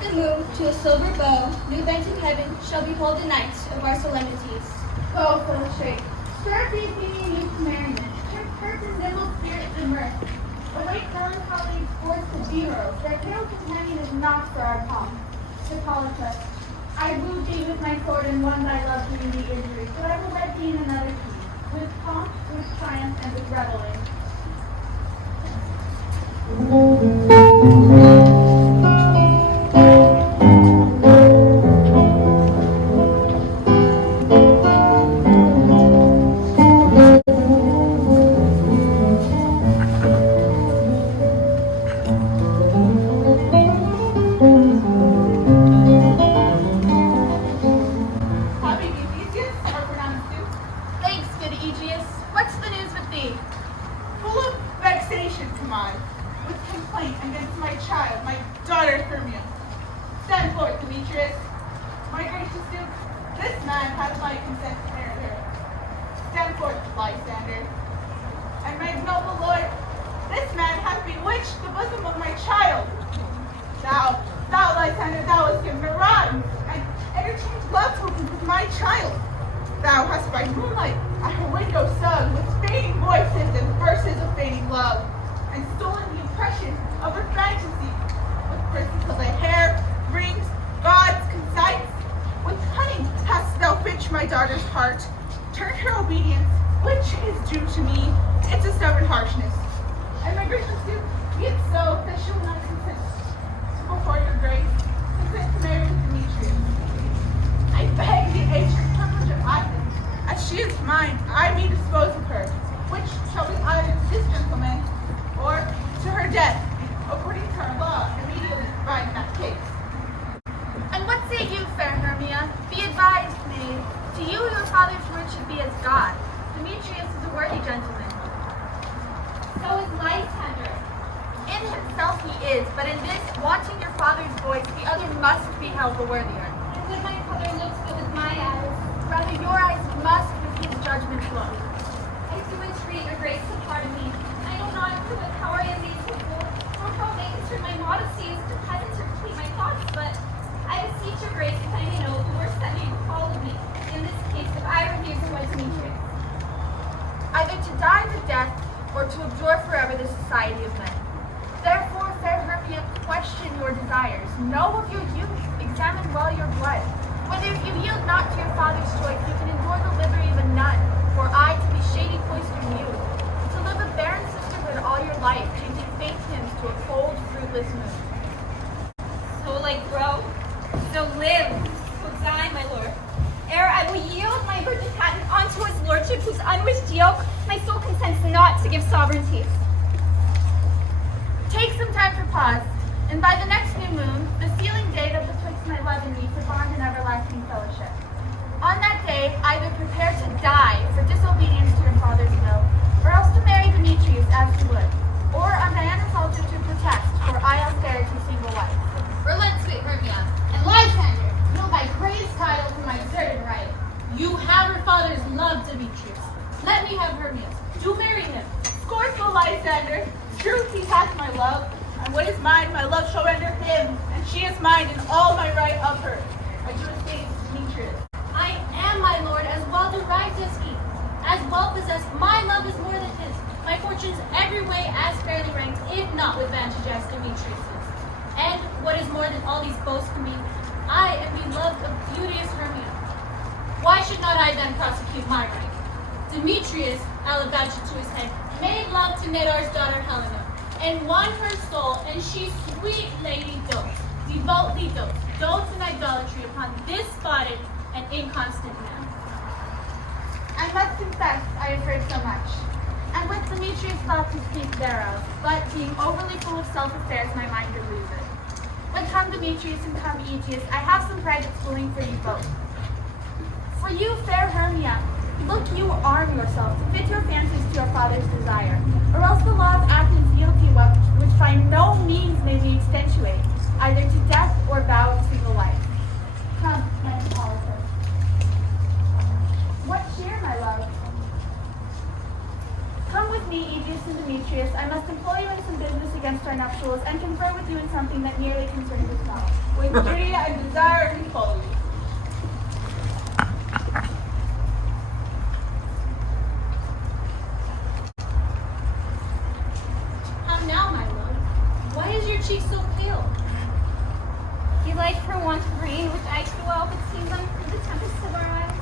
the moon to a silver bow, new bent in heaven, shall behold the night of our solemnities. Go, Philistine. Stir these beaming youths to merriment. Turn curtains nimble spirits in mirth. Awake melancholy sports of heroes. Their pale companion is not for our pomp. Hippolytus, I wooed thee with my sword and won thy love doing thee injury, but I will wed thee in another key, with pomp, with triumph, and with revelry. Thou hast by moonlight at her window sung with fading voices and verses of fading love, and stolen the impression of her fantasy with prisons of thy hair, rings, gauds, consights. With cunning hast thou fitched my daughter's heart, turned her obedience, which is due to me, into stubborn harshness. And my gracious Duke, be it so that she will not consent to before your grace, consent to marry with Demetrius. I beg the ancient privilege of Athens, as she is mine, I may dispose of her, which shall be either to this gentleman or to her death, according to our law, immediately provided in that case. And what say you, fair Hermia? Be advised, maid. To you your father's word should be as God. Demetrius is a worthy gentleman. So is Lysander. In himself he is, but in this, wanting your father's voice, the other must be held the worthier. And when my father looks good with my eyes, Rather your eyes must with his judgment flow. I do entreat your grace to pardon me. I know not through what power I am made to fool, or how may concern my modesty is to present to complete my thoughts, but I beseech your grace that I may know the worst that may befall of me, in this case if I refuse to wed Demetrius. Either to die the death, or to abjure forever the society of men. Therefore, fair Hermia, question your desires. Know of your youth, examine well your blood. Whether if you yield not to your father's choice, you can endure the livery of a nun, for I to be shady cloistered mute, to live a barren sisterhood all your life, changing faint hymns to a cold, fruitless moon. So like grow, so live, so die, my lord. Ere I will yield my virgin patent unto his lordship, whose unwished yoke my soul consents not to give sovereignty. Take some time for pause, and by the next new moon, the sealing day that betwixt my love and me for bond and everlasting fellowship. On that day, either prepare to die for disobedience to your father's will, or else to marry Demetrius as you would, or on Diana's altar to protest for I austerity single life. Relent, sweet Hermia, and Lysander, yield thy praise title to my certain right. You have her father's love, Demetrius. Let me have Hermia's. Do marry him. Scornful Lysander, true he hath my love, and what is mine my love shall render him, and she is mine in all my right of her. I do estate Demetrius. I am my lord, as well derived as he. As well possessed, my love is more than his. My fortunes every way as fairly ranked, if not with vantage as Demetrius's. And what is more than all these boasts can be, I am beloved of beauteous Hermia. Why should not I then prosecute my rank? Demetrius, Alabatra to his head, made love to Medar's daughter Helena, and won her soul, and she, sweet lady, devoutly dotes in idolatry upon this spotted and inconstant man. I must confess I have heard so much, and with Demetrius thought to speak thereof, but being overly full of self-affairs, my mind did lose it. But come Demetrius and come Aegeus, I have some private schooling for you both. For you, fair Hermia, look you arm yourself to fit your fancies to your father's desire, or else the law of Athens yields you up, which by no means may be extenuate, either to death or vow of single life. Come, my Hippolytus. What cheer, my love? Come with me, Aegeus and Demetrius. I must employ you in some business against our nuptial counsels and confer with you in something that nearly concerns yourself. With duty I desire to follow you. How now, my lord? Why is your cheek so pale? You like for want of rain, which I too well could see them through the tempest of our eyes.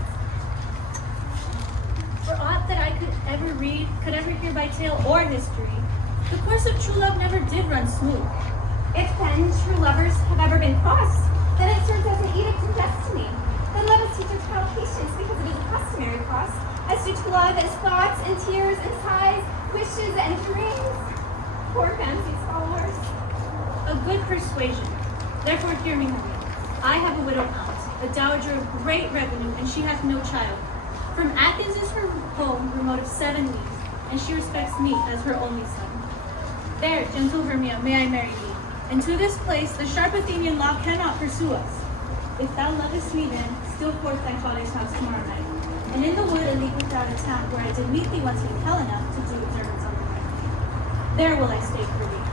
For aught that I could ever read, could ever hear by tale or history, the course of true love never did run smooth. If then true lovers have ever been crossed, then it serves as an edict of destiny. Then let us teach our child patience because it is a customary cross, as due to love as thoughts and tears and sighs, wishes and dreams. Poor fancy scholars. A good persuasion. Therefore hear me, Henry. I have a widow aunt, a dowager of great revenue, and she hath no child. From Athens is her home, remote of 7 leagues, and she respects me as her only son. There, gentle Hermia, may I marry thee, and to this place the sharp Athenian law cannot pursue us. If thou lovest me then, steal forth thy father's house tomorrow night, and in the wood a league without a town, where I did meet thee once with Helena to do observance on the way. There will I stay for thee.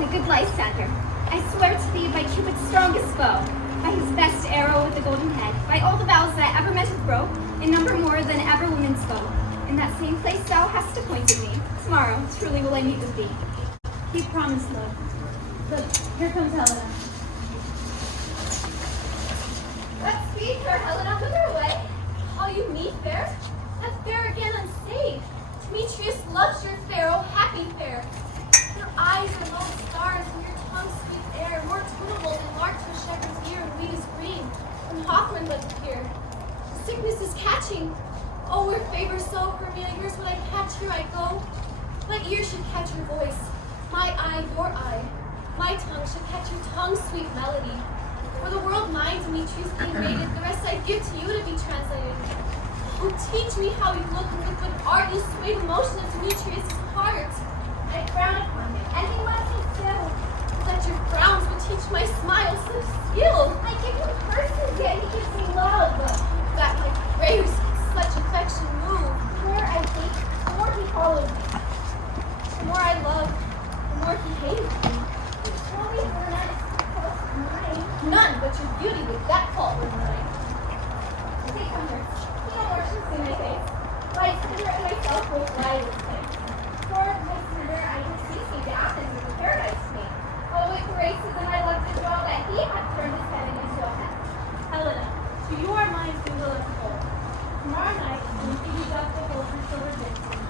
My good Lysander, I swear to thee by Cupid's strongest bow, by his best arrow with the golden head, by all the vows that ever men have broke, in number more than ever women spoke. In that same place thou hast appointed me. Tomorrow, truly will I meet with thee. He promised, love. Look, here comes Helena. What speed, fair Helena, whither away? All you meet fair? That fair again unsaved. Demetrius loves your fair, oh happy fair. Your eyes are little stars, and your tongue sweet air, more tunable than lark to a shepherd's ear, and wheat is green, when hawthorn buds appear. Sickness is catching. Oh, where favor so, Hermia, yours would I catch, here I go. My ear should catch your voice, my eye your eye. My tongue should catch your tongue's sweet melody. For the world mine, Demetrius being rated, the rest I give to you to be translated. Oh, teach me how you look, and with what art you sway the motion of Demetrius' heart. I frown upon him, and he must be still. That your frowns would teach my smile such skill. I give him curses, yet he gives me love. That my prayers such affection move. The more I think, the more he follows me. The more I love, the more he hates me. Tell me, Verna, is too close to mine. None but your beauty with that fault were mine. Take comfort. He no more should see my face. Lysander and myself both lie with him. For Lysander, I beseech thee, to Athens is a paradise to me. Oh, with graces and I love to dwell, that he hath turned his heaven into a heaven. Helena, to you our minds we will unfold. Tomorrow night, when Phoebe doth behold her silver dancing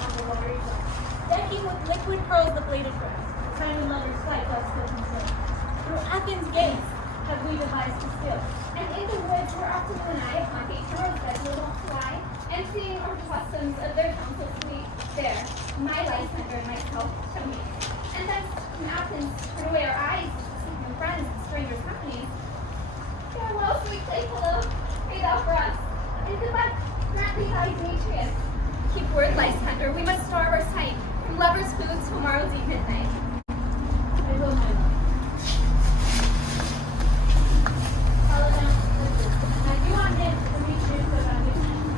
on the watery ground, decking with liquid pearls the bladed grass, time and lovers fight doth still conceal. Through Athens' gates have we devised to steal. And in the woods where often you and I upon each rose bed will wont to lie, and seeing our customs of their counsels sweet, there, my Lysander and myself shall meet. And thence from Athens turn away our eyes to seek new friends and strangers' companies. Farewell, sweet playfellow, pray thou for us, and good luck, grant thee thy Demetrius. Keep word, Lysander, we must starve our sight, from lovers' food till tomorrow's eve midnight. I will, my love. Helena, listen. I do not hint to Demetrius about his name.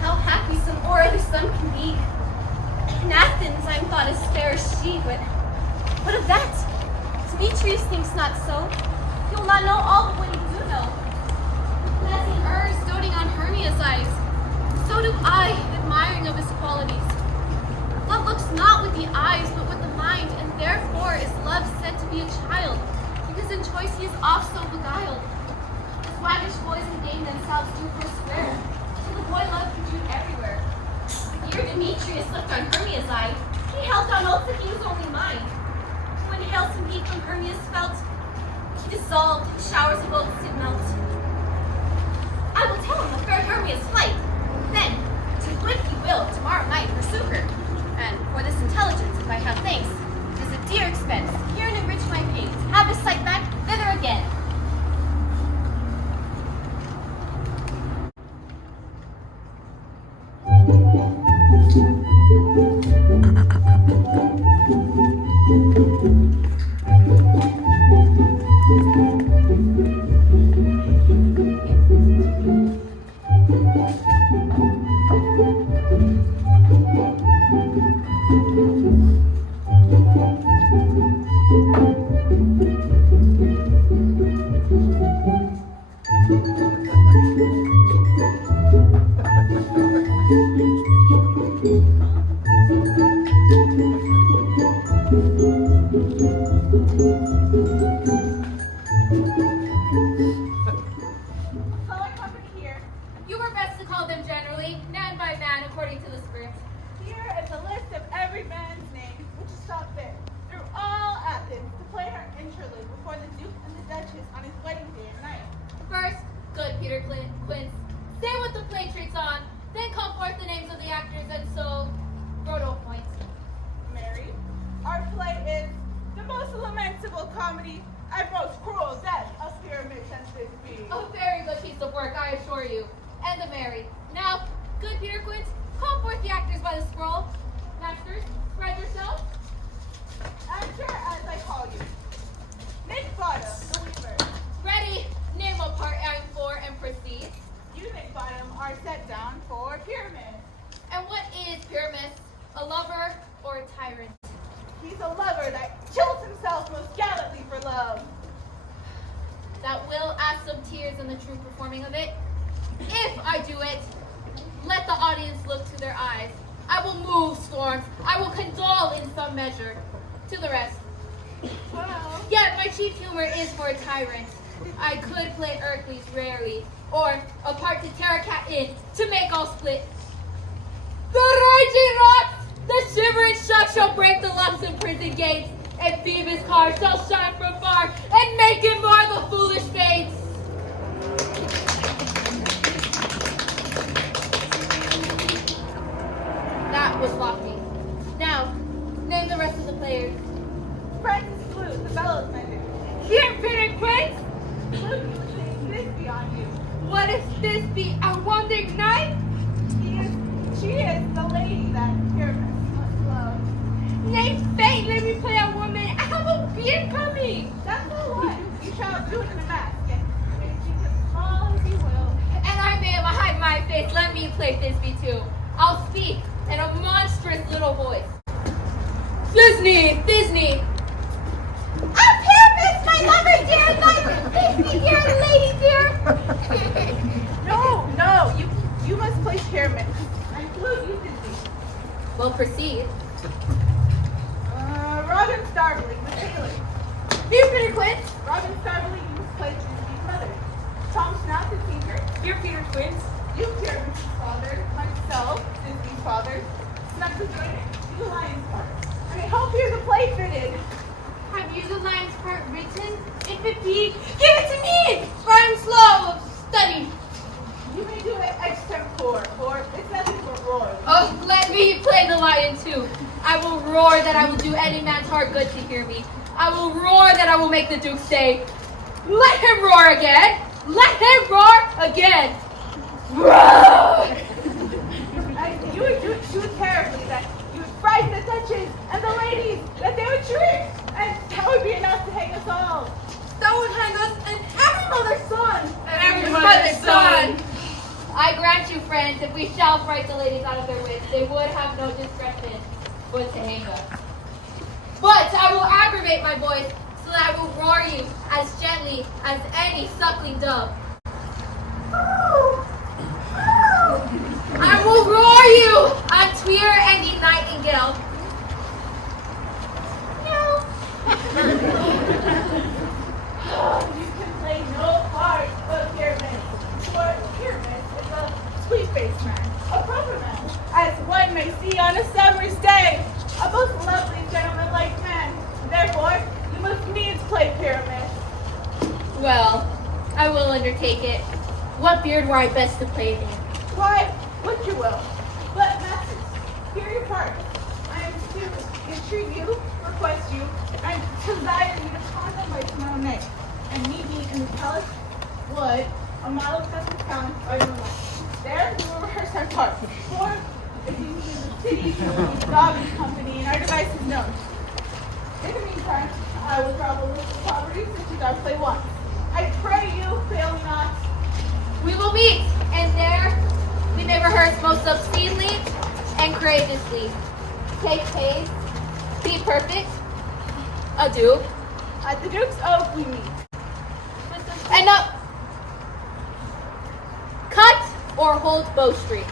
How happy some or other son can be. In Athens I'm thought as fair as she, but what of that? Demetrius thinks not so. He will not know all of what he do know. As he errs, doting on Hermia's eyes, so do I, admiring of his qualities. Love looks not with the eyes, but with the mind, and therefore is love said to be a child, because in choice he is oft so beguiled. As waggish boys and dame themselves do forswear, till the boy love can do everywhere. Ere Demetrius looked on Hermia's eye, he held on oath that he was only mine. When hail some heat from Hermia's felt, he dissolved, in showers of oaths did melt. I will tell him of fair Hermia's flight. Then, to what he will, tomorrow night pursue her. And for this intelligence, if I have thanks, it is a dear expense, here and enrich my pains, have his sight back, thither again. Fellow company here. You were best to call them generally, man by man, according to the script. Here is a list of every man's name which is shot there through all Athens to play her interlude before the Duke and the Duchess on his wedding day and night. First, good Peter Quince, say what the play treats on, then call forth the names of the actors, and so, Roto points. Mary, our play is the most lamentable comedy and most cruel death of pyramids and Thisbe. A very good piece of work, I assure you. And the Mary. Now, good Peter Quince, call forth the actors by the scroll. Masters, spread yourself. Enter as I call you. Nick Bottom, the weaver. Ready, name what part I'm for and proceed. You, Nick Bottom, are set down for Pyramid. And what is Pyramus? A lover or a tyrant? He's a lover that kills himself most gallantly for love. That will add some tears in the true performing of it. If I do it, let the audience look to their eyes. I will move storms. I will condole in some measure. To the rest. Well, Yet my chief humor is for a tyrant. I could play Hercules rarely, or a part to tear a cat in, to make all split. The raging rocks, the shivering shock shall break the locks of prison gates, and Phoebus' car shall shine from far, and make him mar the foolish fates. That was lofty. Now, name the rest of the players. Francis Blue, the bellows mender. Here, Peter Quince! Blue, you would say this beyond you. What if this be a wandering knight? She is the lady that Pyramus must love. Nay, fate, let me play a woman. I have a beard coming. That's all right. You shall do it in a mask, and make you as small as you will. And I may hide my face. Let me play Thisbe too. I'll speak in a monstrous little voice. Thisbe! Oh, Pyramus, my lover dear, my Thisbe dear, lady dear. No, you must play Pyramid. And Blue, you can be. Well, proceed. Robin Starveling, the tailor. Here, Peter Quince. Robin Starveling, you must play Thisbe's mother. Tom Schnapp, the tinker. Here, Peter Quince. You, Pyramid's father. Myself, Thisbe's father. Snuck the joiner. You, the lion's part. And I hope you're the play fitted. Have you the lion's part written? If it be, give it to me, for I am slow of study. You may do it extempore, for it's nothing but roar. Oh, let me play the lion too. I will roar that I will do any man's heart good to hear me. I will roar that I will make the Duke say, let him roar again. Let him roar again. Roar! And you would do it too terribly that you would frighten the Duchess and the ladies, that they would shriek, and that would be enough to hang us all. That would hang us and every mother's son. Every mother's son. I grant you, friends, if we shall fright the ladies out of their wits, they would have no discretion but to hang us. But I will aggravate my voice so that I will roar you as gently as any suckling dove. I will roar you on Tweer and the nightingale. You can play no part of Pyramid, for Pyramid is a sweet-faced man, a proper man, as one may see on a summer's day, a most lovely gentleman-like man. Therefore, you must needs play Pyramid. Well, I will undertake it. What beard were I best to play in? Why, what you will. But, masters, hear your part. I am to entreat you, request you, and desire you to contact by tomorrow night, and meet me in the Palace Wood, a mile across the town, or the line. There, we will rehearse our part. For, if you meet in the city, you will meet Robin's company, and our device is known. In the meantime, I will draw the list of properties which our play wants. I pray you, fail me not. We will meet, and there we may rehearse most obscenely and courageously. Take pace, be perfect. Adieu. At the Duke's Oak we meet. And up. Cut or hold bowstring.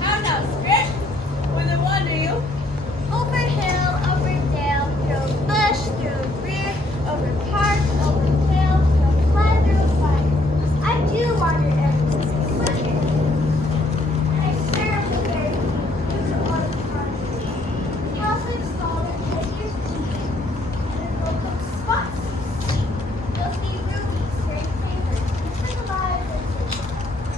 How now, Spirit? Whither wander you? Over hill, over dale, through bush, through rear, over park, over hill, through flood, through fire. I do wander everywhere, swimming. And I stare at the very feet, through all the country. Cowslip stalled and hedges deep, and a broke up spots you see. You'll see rubies, great favors, and the lives and silver.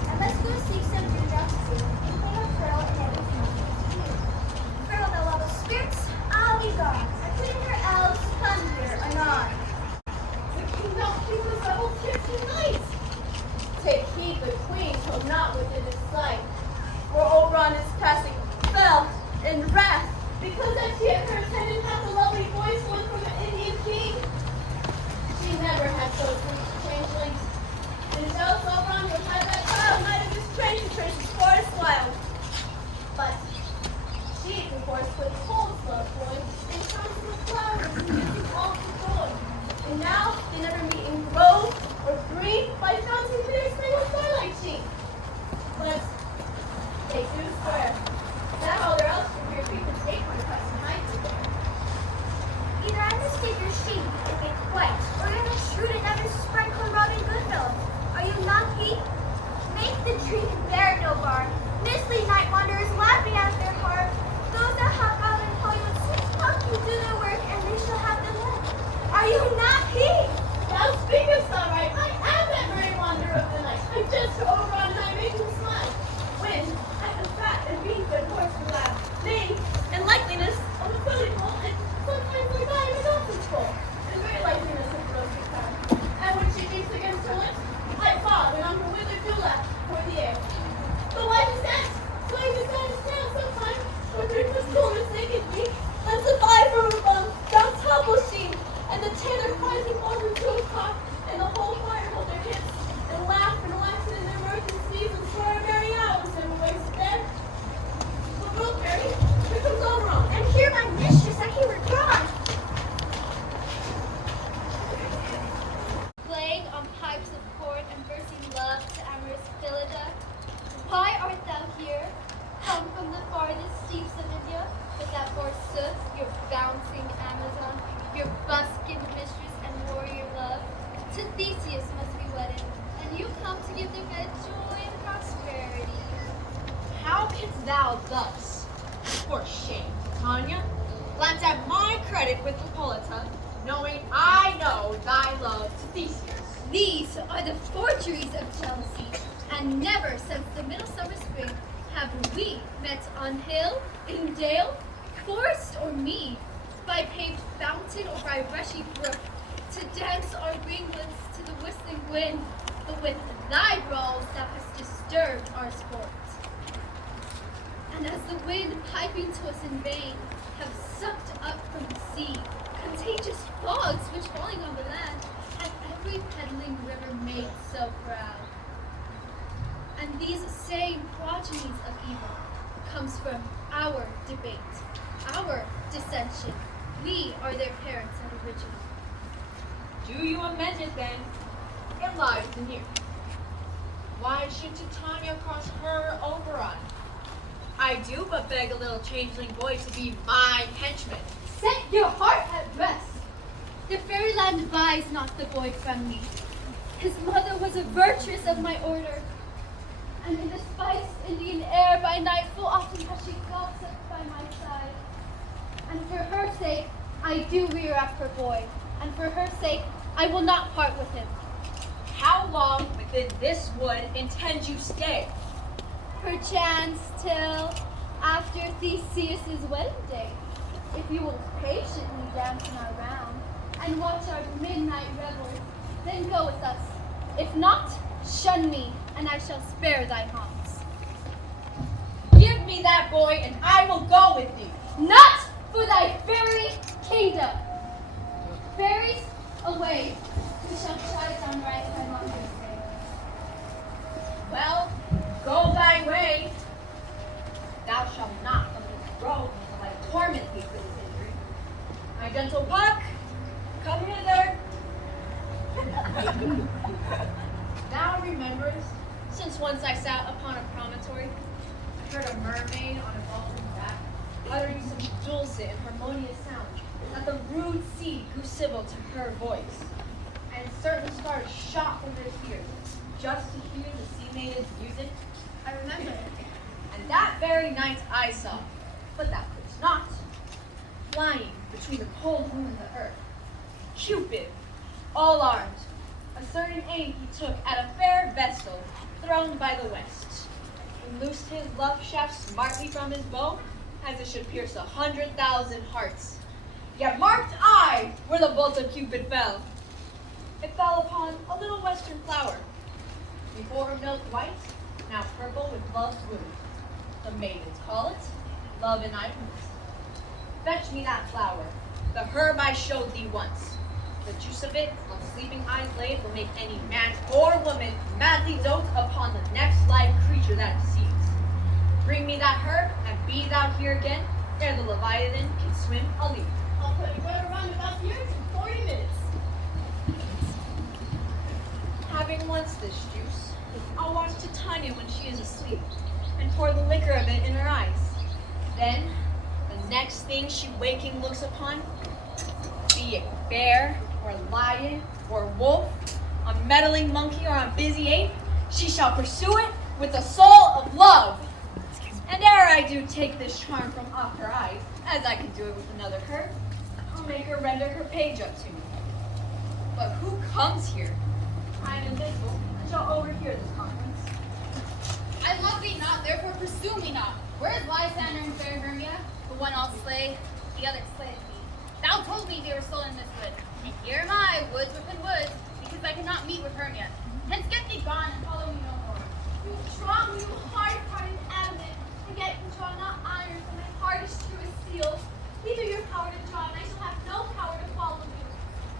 And let's go seek some dewdrops too, and clean a pearl and everything else to you. Farewell, all the spirits, I'll be gone. I put in your elves, come here, anon. The kingdom keep the rebel kids tonight. Take heed the queen come not within his sight. For Oberon is passing fell in wrath, because that she and her attendant hath a lovely voice one from an Indian king. She never had so sweet changelings. And jealous Oberon would have that child might have restrained to trace his forest wild. But she perforce with cold love boy, and comes to the flowers and gives you all the joy. And now they never meet in grove or green by fountain to their spangled starlight sheen. But they do swear that all their else from your feet to take my price and hide you there. Either I mistake your sheep and get white, or you're not shrewd enough to sprinkle Robin Goodfellow. Are you not he? Make the tree bear no bar. Mislead night wanderers laughing out of their heart. Those that have out in Hollywood six puck you do their work, and they shall have the land. Are you not he? Thou speakest all right. I am that merry wanderer of the night. I just to Oberon and I make him smile. When I am fat and being good horse and lab, name and likeliness of a filly foal, and sometimes like I am a dolphin's foal, and very likeliness of rosy crown. And when she beats against her lips, I bob and on her withered dewlap for the air. But why does that? Swaying beside his tail sometimes, or through the coolness naked beak, lets a fly from above, down topple sheen, and the tailor cries and falls into a cock, and the whole choir hold their hips, and laugh and laugh in their mirth and sneeze and swear merry hours and waste there. Well, Rosemary, here comes Oberon. And here my mistress, I hear her gone. Playing on pipes of chord and versing love to amorous Phillida. Why art thou here, come from the farthest steeps of India, with that forsooth your bouncing Amazon, your buskined mistress and warrior love? To Theseus must be wedded, and you come to give their bed joy and prosperity. How canst thou thus, for shame, Titania, glance at my credit with Hippolyta, knowing I know thy love to Theseus? These are the forgeries of jealousy, and never since the midsummer spring have we met on hill, in dale, forest or mead, by paved fountain or by rushy brook, to dance our ringlets to the whistling wind, but with thy brawls thou hast disturbed our sport. And as the wind piping to us in vain, have sucked up from the sea contagious fogs which falling on the land, hath every peddling river made so proud. And these same progenies of evil comes from our debate, our dissension. We are their parents and original. Do you amend it then? It lies in you. Why should Titania cross her Oberon? I do but beg a little changeling boy to be my henchman. Set your heart at rest. The fairyland buys not the boy from me. His mother was a virtuous of my order, and in the spiced Indian air by night full often has she gossiped by my side. And for her sake, I do rear up her boy, and for her sake, I will not part with him. How long within this wood intend you stay? Perchance till after Theseus's wedding day, if you will patiently dance in our round and watch our midnight revels, then go with us. If not, shun me, and I shall spare thy haunts. me that boy, and I will go with thee. Not for thy fairy kingdom. Fairies, away. We shall try it on right if I longer stay. Well, go thy way. Thou shalt not come to this grove until I torment thee for this injury. My gentle Puck, come hither. Thou rememberest, since once I sat upon a promontory, I heard a mermaid on a dolphin's back, uttering some dulcet and harmonious sound, that the rude sea grew civil to her voice, and certain stars shot from their spheres, just to hear the sea maiden's music. I remember it. And that very night I saw, but thou couldst not, flying between the cold moon and the earth, Cupid, all armed, a certain aim he took at a fair vessel throned by the west, and loosed his love shaft smartly from his bow, as it should pierce 100,000 hearts. Yet marked I where the bolt of Cupid fell. It fell upon a little western flower, before her milk white, now purple with love's wound. The maidens call it love in idleness. Fetch me that flower, the herb I showed thee once. The juice of it, on sleeping eyes laid, will make any man or woman madly dote upon the next live creature that it sees. Bring me that herb, and be thou here again, ere the Leviathan can swim a league. I'll put you right around about here in 40 minutes. Having once this juice, I'll watch Titania when she is asleep, and pour the liquor of it in her eyes. Then, the next thing she waking looks upon, be it bear, or lion, or wolf, a meddling monkey, or a busy ape, she shall pursue it with the soul of love. And ere I do take this charm from off her eyes, as I can do it with another herb, I'll make her render her page up to me. But who comes here? I am invisible, and shall overhear this conference. I love thee not, therefore pursue me not. Where is Lysander and fair Hermia? The one I'll slay, the other slayeth me. Thou told me they were stolen in this wood, and here am I, woods within woods, because I cannot meet with Hermia. Hence get thee gone and follow me no more. You strong, you hard-hearted adamant, and yet you draw not iron, for my heart is true as steel. Neither your power to draw, and I shall have no power to follow you.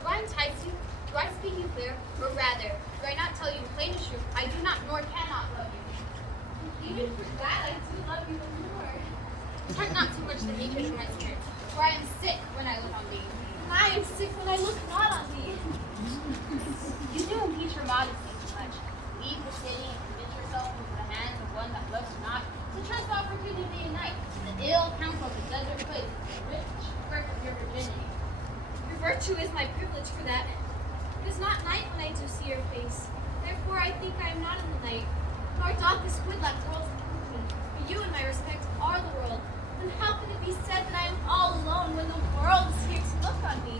Do I entice you? Do I speak you clear? Or rather, do I not tell you plain as truth? I do not nor cannot love you. Even for that, I do love you the more. Count not too much the hatred from my spirit, for I am sick when I look on thee. And I am sick when I look not on thee. You do impeach her modesty too much. Leave the city and commit yourself into the hands of one that loves you not, to trust opportunity and night, the ill counsel of the desert place, the rich birth of your virginity. Your virtue is my privilege for that. It is not night when I do see your face. Therefore I think I am not in the night, nor doth this wood lack world's improvement. But you, in my respect, are the world. Then how can it be said that I am all alone when the world is here to look on me?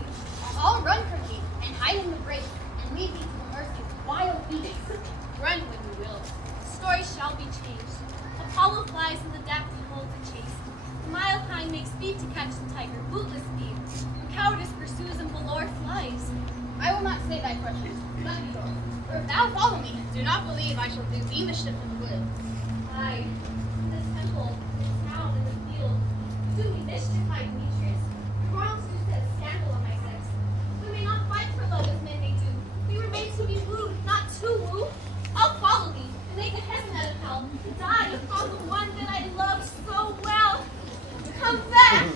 I'll run from thee, and hide in the brake, and leave thee to the mercy of wild beasts. Run when you will. The story shall be changed. Apollo flies and the daphne holds a chase. The mild hind makes speed to catch the tiger, bootless speed. The cowardice pursues and valor flies. I will not say thy questions. Let me go. For if thou follow me, do not believe I shall do thee mischief in the wood. Aye, in this temple, in this town, in the field, do me mischief, my Demetrius. Your wrongs do set scandal on my sex. We may not fight for love as men may do. We were made to be wooed, not to woo. I'll follow thee, and make a heaven out of hell, to die upon the one that I love so well. Come back!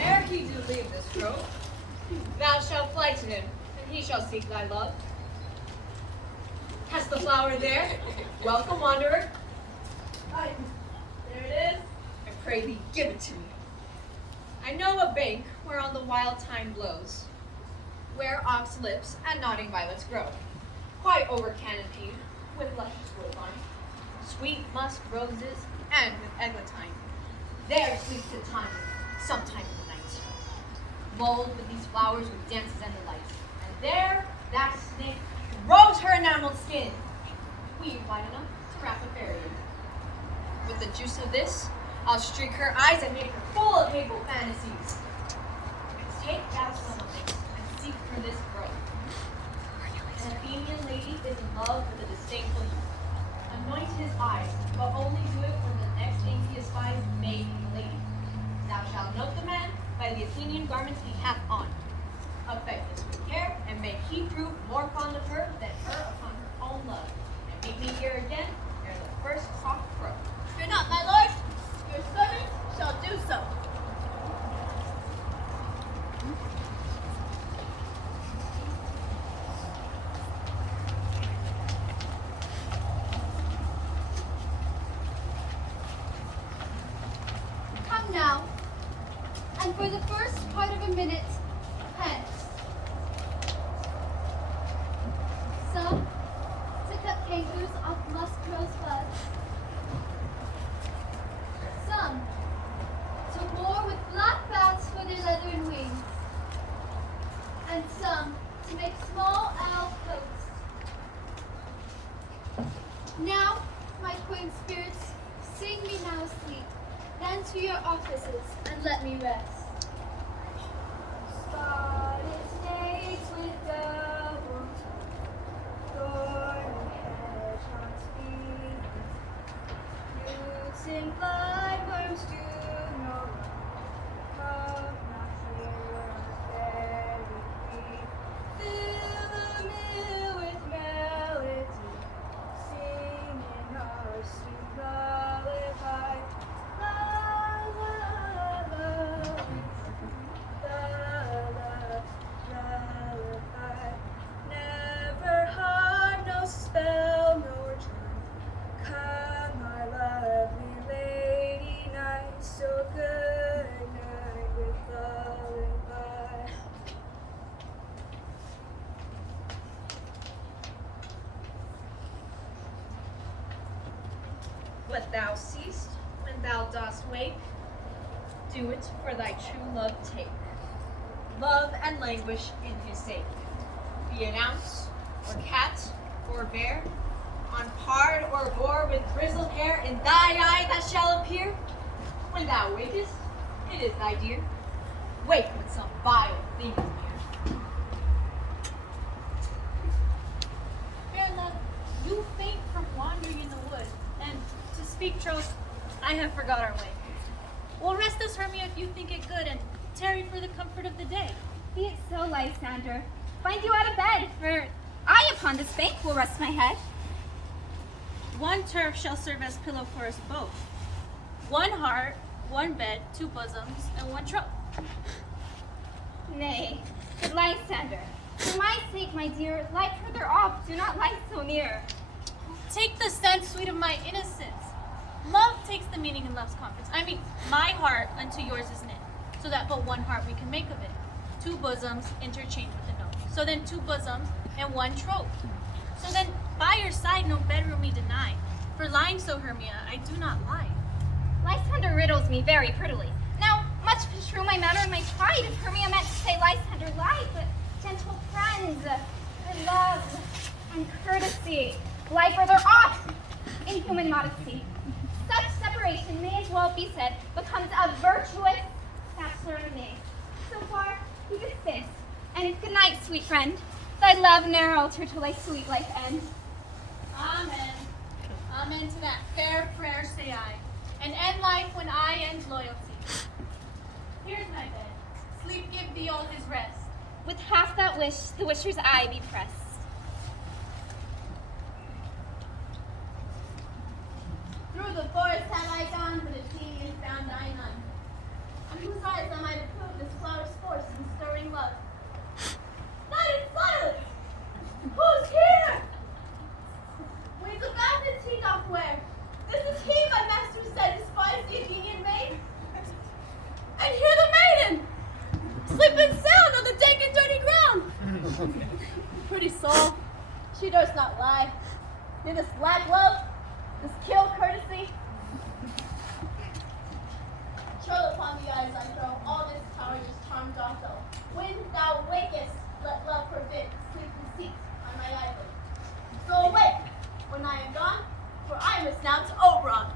Ere he do leave this grove, thou shalt fly to him, and he shall seek thy love. Hast the flower there? Welcome, wanderer. Aye, there it is. I pray thee, give it to me. I know a bank whereon the wild thyme blows, where ox lips and nodding violets grow, quite over canopied with luscious woodbine, sweet musk roses, and with eglantine. There sleeps Titania, sometime in the night, lulled with these flowers with dances and delights. And there that snake throws her enameled skin, weave wide enough to wrap a fairy in. With the juice of this, I'll streak her eyes and make her full of hateful fantasies. Take thou some of this, and seek for this grove. An Athenian lady is in love with a disdainful youth, a anoint his eyes, but only do it when the next ink he espies may be lady. Thou shalt note the man by the Athenian garments he hath on. Affect this with care, and may he prove more fond of her than her upon her own love. And meet me here again ere the first cock crow. Fear not, my lord. Your servant shall do so. Come now, and for the first part of a minute, hence. Some to cut kangaroos off musk crow's buds. Some to war with black bats for their leathern wings. And some to make small owl coats. Now, my queen spirits, sing me now asleep, then to your offices, and let me rest. Spotted snakes with double thorn and hedgehogs feet. Newts and bloodworms do no harm, not here on the fairy queen. Fill the mill with melody, singing our sweet lullaby. La la la. Never harm, no spell, no charm. Come, my lovely lady, night, so good night with lullaby. What thou seest when thou dost wake, do it for thy true love take. Love and languish in his sake. Be an ounce, or cat, or bear, on pard or boar with grizzled hair, in thy eye that shall appear. When thou wakest, it is thy dear. Wake when some vile thing is near. Fair love, you faint from wandering in the wood, and to speak troth, I have forgot our way. Well, rest us, Hermia, if you think it good, and tarry for the comfort of the day. Be it so, Lysander. Find you out of bed, for I upon this bank will rest my head. One turf shall serve as pillow for us both. One heart, one bed, two bosoms, and one troth. Nay, good Lysander, for my sake, my dear, lie further off, do not lie so near. Take the sense, sweet of my innocence. Love takes the meaning in love's conference. I mean, my heart unto yours is knit, so that but one heart we can make of it. Two bosoms interchange with a note. So then two bosoms and one troth. So then by your side no bedroom me deny. For lying so, Hermia, I do not lie. Lysander riddles me very prettily. Now, much beshrew my matter and my pride if Hermia meant to say Lysander lied, but gentle friends, good love, and courtesy lie further off in human modesty. Such separation may as well be said becomes a virtuous bachelor of me. So far, keep it this, and good night, sweet friend. Thy love ne'er alter till thy sweet life end. Amen. Amen to that fair prayer, say I, and end life when I end loyalty. Here's my bed. Sleep give thee all his rest. With half that wish, the wisher's eye be pressed. Through the forest have I gone, but it seemed and found I none. On whose eyes I might approve this flower's force and stirring love. That is silence! Who's here? Waves of bandits he doth wear. This is he, my master said, despised the Athenian maid. And here the maiden, sleeping sound on the dank and dirty ground. Pretty soul, she durst not lie. Did this lack love? This kill courtesy? Chill upon the eyes I throw, all this power just charmed Otho. When thou wakest, let love forbid, sleep and seek on my eyelid. So awake when I am gone, for I must now to Oberon.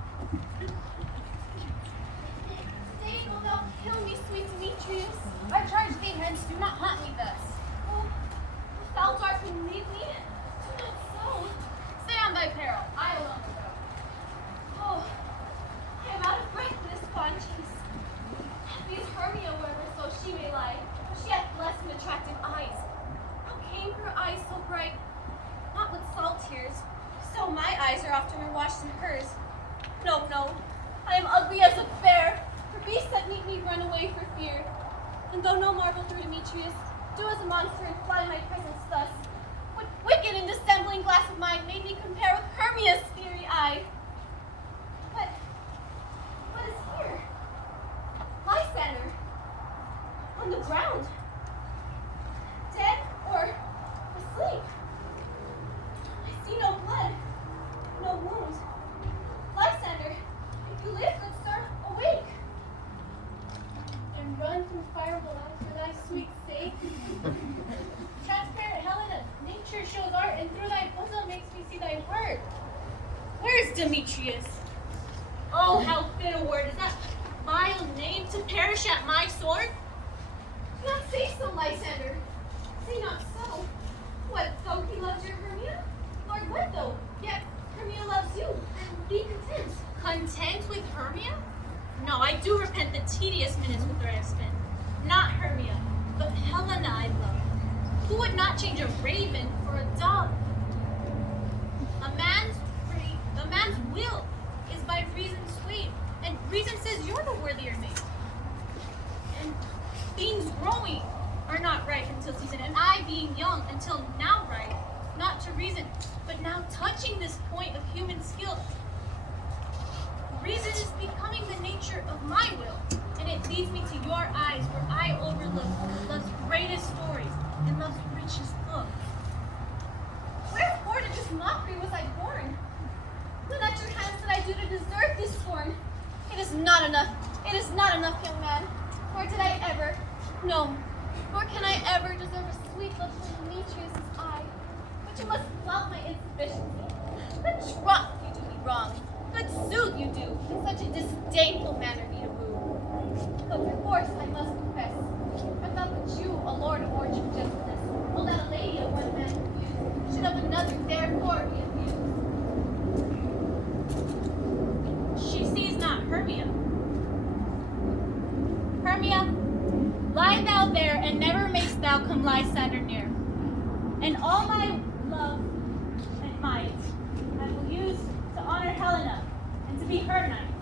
Stay, wilt thou kill me, sweet Demetrius? I charge thee hence, do not haunt me thus. Oh, if thou dark and leave me, do not so. Stay on thy peril, I alone will go. eyes are oftener washed than hers. No, no, I am ugly as a bear, for beasts that meet me run away for fear. And though no marvel through Demetrius, do as a monster and fly my presence thus. What wicked and dissembling glass of mine made me compare with Hermia's fiery eye? What is here? Lysander, on the ground, dead or asleep. I see no blood, no wound. Lysander, if you live, good sir, awake. And run through fire below for thy sweet sake. Transparent Helena, nature shows art, and through thy bosom makes me see thy word. Where is Demetrius? Oh, how fit a word is that vile name to perish at my sword? Do not say so, Lysander. Say not so. What, though he loves your Hermia? Lord, what though? Yet Hermia loves you, and be content. Content with Hermia? No, I do repent the tedious minutes with her I have spent. Not Hermia, but Helena I love. Who would not change a raven for a dove? A man's will is by reason swayed, and reason says you're the worthier mate. And things growing are not ripe until season, and I being young until now ripe, not to reason, but now touching this point of human skill. Reason is becoming the nature of my will, and it leads me to your eyes where I overlook love's greatest stories and love's richest book. Wherefore to this mockery was I born? What at your hands did I do to deserve this scorn? It is not enough. It is not enough, young man. Nor did I ever, no, nor can I ever deserve a sweet look from Demetrius' eye. But you must love my insufficiency. Good troth you do me wrong. Good sooth you do, in such a disdainful manner me to move. But perforce I must confess, I thought that you, a lord of more true gentleness, will let a lady of one man refuse, should of another therefore be abused. She sees not Hermia. Hermia, lie thou there, and never mayst thou come Lysander near. And all my love and might I will use to honor Helena and to be her knight.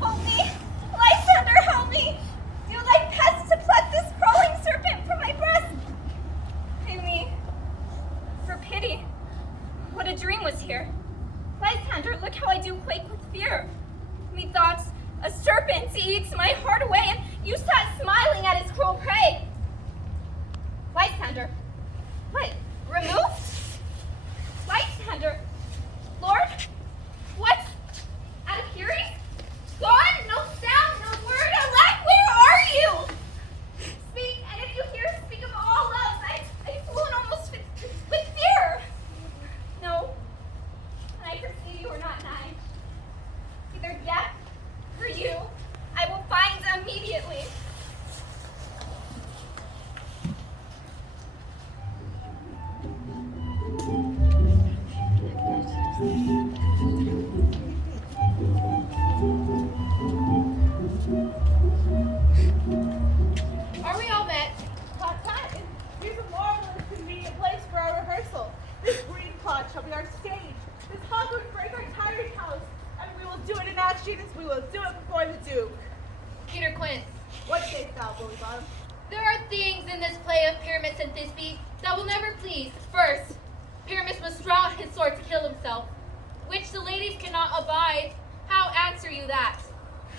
Help me! Lysander, help me! Do thy best to pluck this crawling serpent from my breast! Pity me. For pity. What a dream was here. Lysander, look how I do quake with fear. Methought a serpent eats my heart away, and you sat smiling at its cruel prey. Lysander, what? Removed? Lysander, Lord, what? Out of hearing? Gone? No sound, no word, alack, where are you? Speak, and if you hear, speak of all loves. I've flown almost with fear. No, and I perceive you are not nigh. Either death or you, I will find immediately. Are we all met? Hot time. Here's a marvelous convenient place for our rehearsal. This green plot shall be our stage. This hall would break our tired house, and we will do it in action as we will do it before the Duke. Peter Quince, What sayst thou, Bully Bottom? there are things in this play of Pyramus and Thisbe that will never please. First, Pyramus must draw his sword to kill himself, which the ladies cannot abide. How answer you that?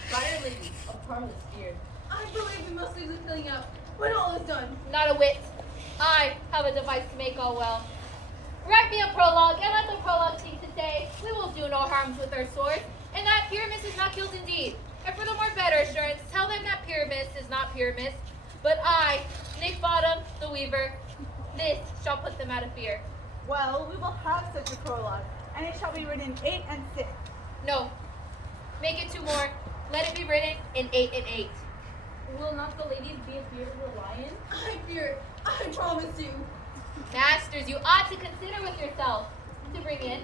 Fire lady of harmless beard. I believe we must leave the filling up when all is done. Not a whit. I have a device to make all well. Write me a prologue, and let the prologue seem to say, we will do no harms with our swords, and that Pyramus is not killed indeed. And for the more better assurance, tell them that Pyramus is not Pyramus, but I, Nick Bottom, the weaver, this shall put them out of fear. Well, we will have such a prologue, and it shall be written in 8 and 6. No, make it 2 more. Let it be written in 8 and 8. Will not the ladies be afeard of the lion? I fear it. I promise you. Masters, you ought to consider with yourself to bring in.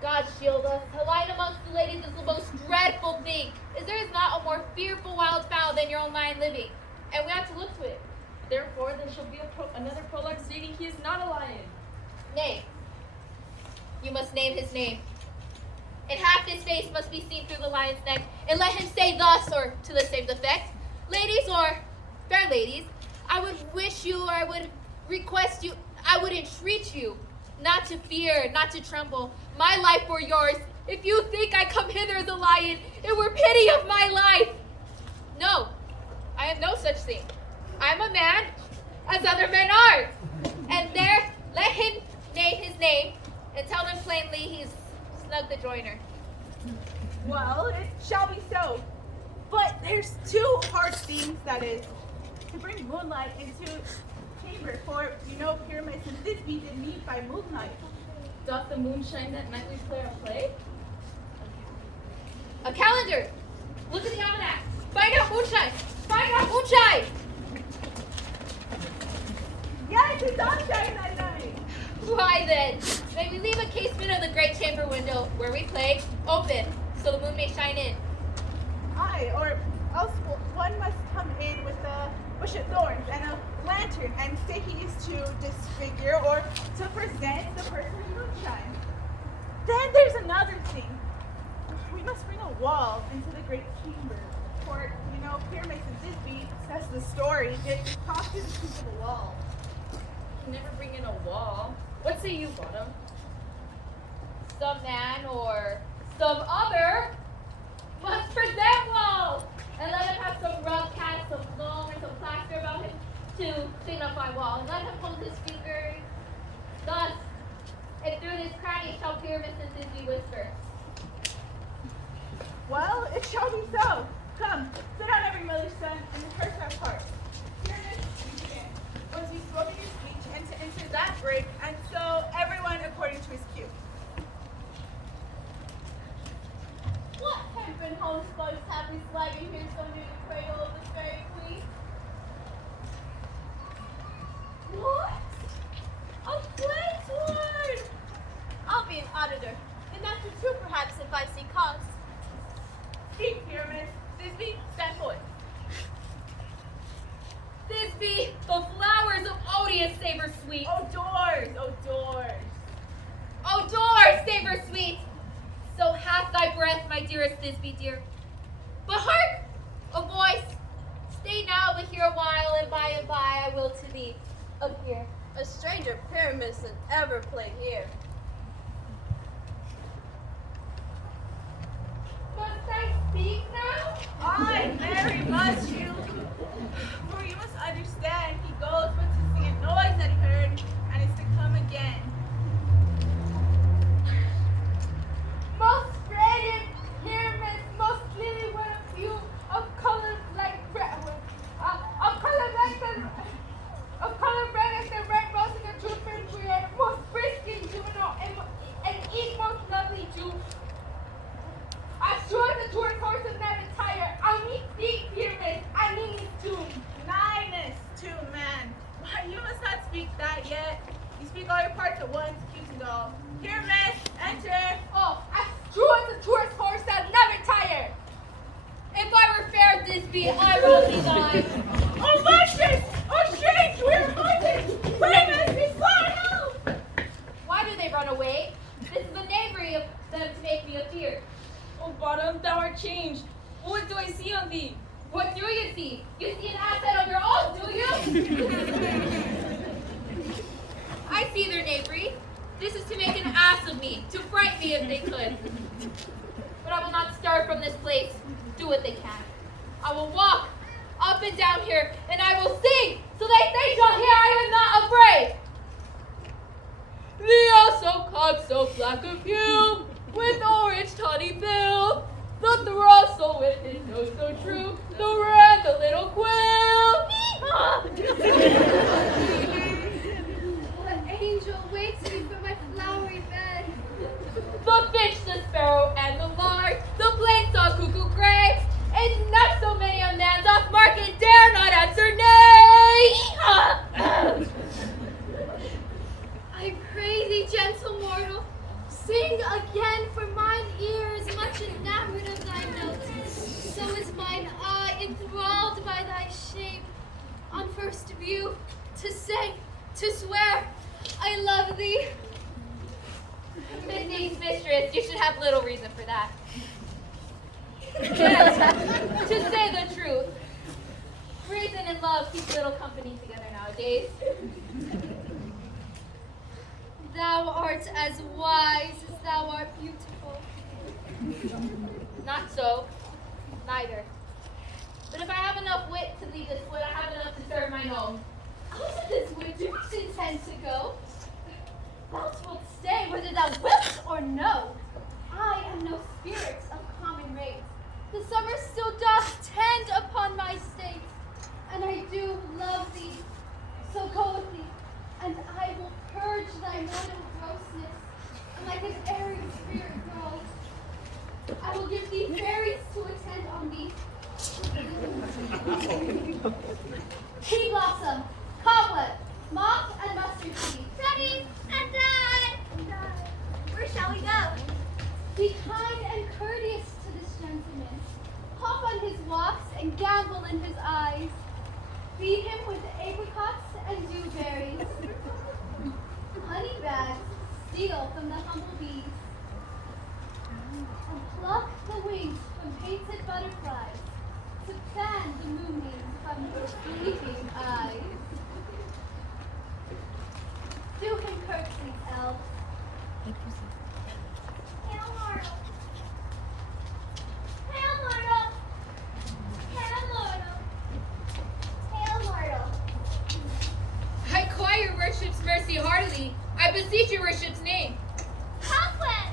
God shield us. A lion amongst the ladies is the most dreadful thing, as there is not a more fearful wild fowl than your own lion living, and we ought to look to it. Therefore, there shall be another prologue stating he is not a lion. Nay, you must name his name. And half his face must be seen through the lion's neck, and let him say thus, or to the same effect, ladies or fair ladies, I would wish you, or I would request you, I would entreat you, not to fear, not to tremble, my life or yours. If you think I come hither as a lion, it were pity of my life. No, I am no such thing. I am a man, as other men are. And there, let him name his name, and tell them plainly he's Snug the Joiner. Well, it shall be so. But there's two hard things, that is, to bring moonlight into chamber, for you know Pyramus and Thisbe did meet by moonlight. Doth the moon shine that night we play our play? A calendar! Look at the almanac! Find out moonshine! Find out moonshine! Yes, it's on shine that night. Why then, may we leave a casement of the great chamber window where we play open, so the moon may shine in. Aye, or else one must come in with a bush of thorns and a lantern and say he is to disfigure or to present the person in moonshine. Then there's another thing. We must bring a wall into the great chamber. For, you know, Pyramus and Thisbe says the story. It costs you the truth of the wall. Can never bring in a wall. What say you, Bottom? Some man or some other must present walls, and let him have some rough cast, some foam, and some plaster about him to signify wall. And let him hold his finger thus, and through this cranny shall Pyramus and Thisbe whisper. Well, it shall be so. Come, sit down, every mother's son, and rehearse our part. Pyramus, you begin. Once you've spoken your speech, and to enter that break, and so everyone according to his cue. What hempen homespuns have we slagging here so near the cradle of the fairy queen? What? A place word! I'll be an auditor, and that's the truth perhaps if I see cause. Speak, Pyramus. Thisbe, stand forth. Thisbe, the flowers of odious savor sweet. Oh, doors, oh, doors. Oh, doors, savor sweet. So hath thy breath, my dearest Thisbe dear. But hark, a voice. Stay now, but here a while, and by I will to thee appear. A stranger Pyramus and ever play here. Must I speak now? Aye, very much you. For you must understand, he goes but to see a noise that he heard, and is to come again. Most radiant Pyramus, most lily with a view of color like red, of color red as the red rose in the Jupiter created, most frisky juvenile and eat most lovely Jew. As sure as the tour course of that attire, I'll meet thee, Pyramus, and in his tomb. Nighness, too, man. Why, you must not speak that yet. You speak all your parts at once, cute and all. Pyramus, enter. Oh, as true as the tourist horse that never tire. If I were fair Thisbe, I will be thine. Oh, monstrous! Oh, shame! We're haunted! Pyramus, be far help! Why do they run away? This is the knavery of them to make me afeard. Oh, Bottom, thou art changed. What do I see on thee? What do you see? You see an asset of your own, do you? I see their knavery. This is to make an ass of me, to frighten me if they could. But I will not stir from this place. Do what they can. I will walk up and down here, and I will sing, so that they shall hear I am not afraid. The ass so cocked, so black of hue, with orange tawny bill, the thrush so with his nose so true, the red, the little quill. What angel waits me for my flowery bed? The finch, the sparrow, and the lark, the plain saw cuckoo gray, and not so many a man doth mark and dare not answer nay. I pray thee, gentle mortal, sing again, for mine ear is much enamored of thy notes. So is mine eye enthralled by thy shape. On first view, to say, to swear, I love thee. Please, mistress, you should have little reason for that. Yes, to say the truth, reason and love keep little company together nowadays. Thou art as wise as thou art beautiful. Not so, neither. But if I have enough wit to lead this wood, I have enough to serve mine own. Out of this wood do not intend to go. Thou wilt stay whether thou wilt or no. I am no spirit of common race. The summer still doth tend upon my state, and I do love thee. So go with thee, and I will purge thy mortal grossness, and like an airy spirit grow. I will give thee fairies to attend on thee. Tea blossom, cobweb, moth, and mustard seed. Ready and die. Where shall we go? Be kind and courteous to this gentleman. Hop on his walks and gamble in his eyes. Feed him with apricots and dewberries. Honey bags steal from the humble bees. And pluck the wings from painted butterflies to fan the moonbeams from your sleeping eyes. Do him curtsies, elves. Hail mortal. Hail mortal. Hail mortal. Hail mortal. I call your worship's mercy heartily. I beseech your worship's name. Cobweb.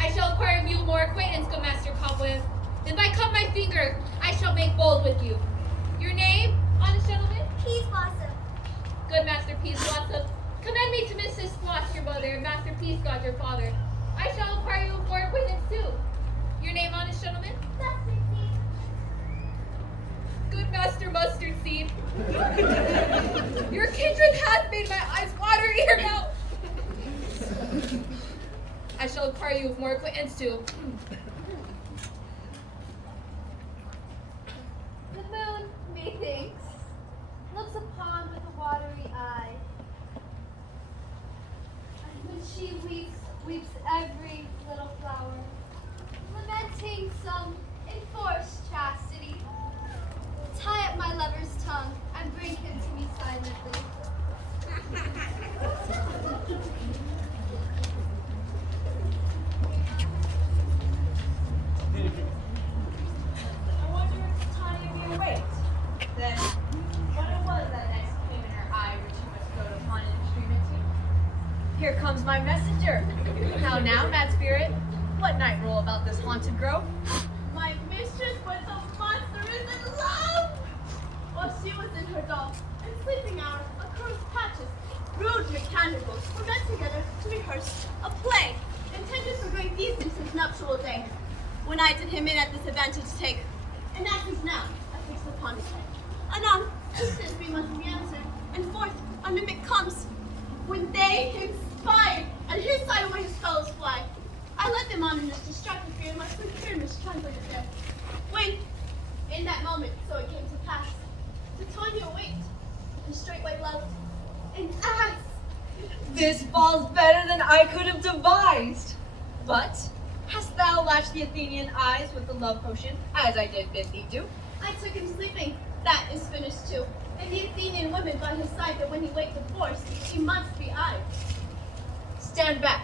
I shall acquire of you more acquaintance, good Master Cobweb. If I cut my finger, I shall make bold with you. Your name, honest gentleman? Peas blossom. Good Master Peas Blossom. Commend me to Mrs. Squash, your mother, and Master Peas God, your father. I shall acquire you more acquaintance too. Your name, honest gentleman? Mustard seed. Good Master Mustard Seed. Your kindred hath made my eyes water ere now. I shall acquire you with more acquaintance too. The moon, methinks, looks upon with a watery eye. And when she weeps, weeps every little flower, lamenting some enforced chastity. Tie up my lover's tongue and bring him to me silently. I wonder if Tanya be awake. Then, what it was that next came in her eye which she must go to pawn and stream into? Here comes my messenger. How now, mad spirit? What night roll about this haunted grove? My mistress with the monster is in love! While she was in her doll and sleeping hour, across patches, rude mechanicals were met together to rehearse a play intended for great evening his nuptial day. When I did him in at this advantage take, and that is now affixed upon his head. Anon, sisters we must be answered, and forth a mimic comes. When they inspired, and his side away his fellows fly. I led them on in this distracted fear, my sweet fear mistranslated there. When, in that moment, so it came to pass, Titania waked, and straightway loved, and asked, This falls better than I could have devised. But, hast thou latched the Athenian eyes with the love potion, as I did bid thee do? I took him sleeping, that is finished too. And the Athenian women by his side, that when he waked the force, he must be I. Stand back.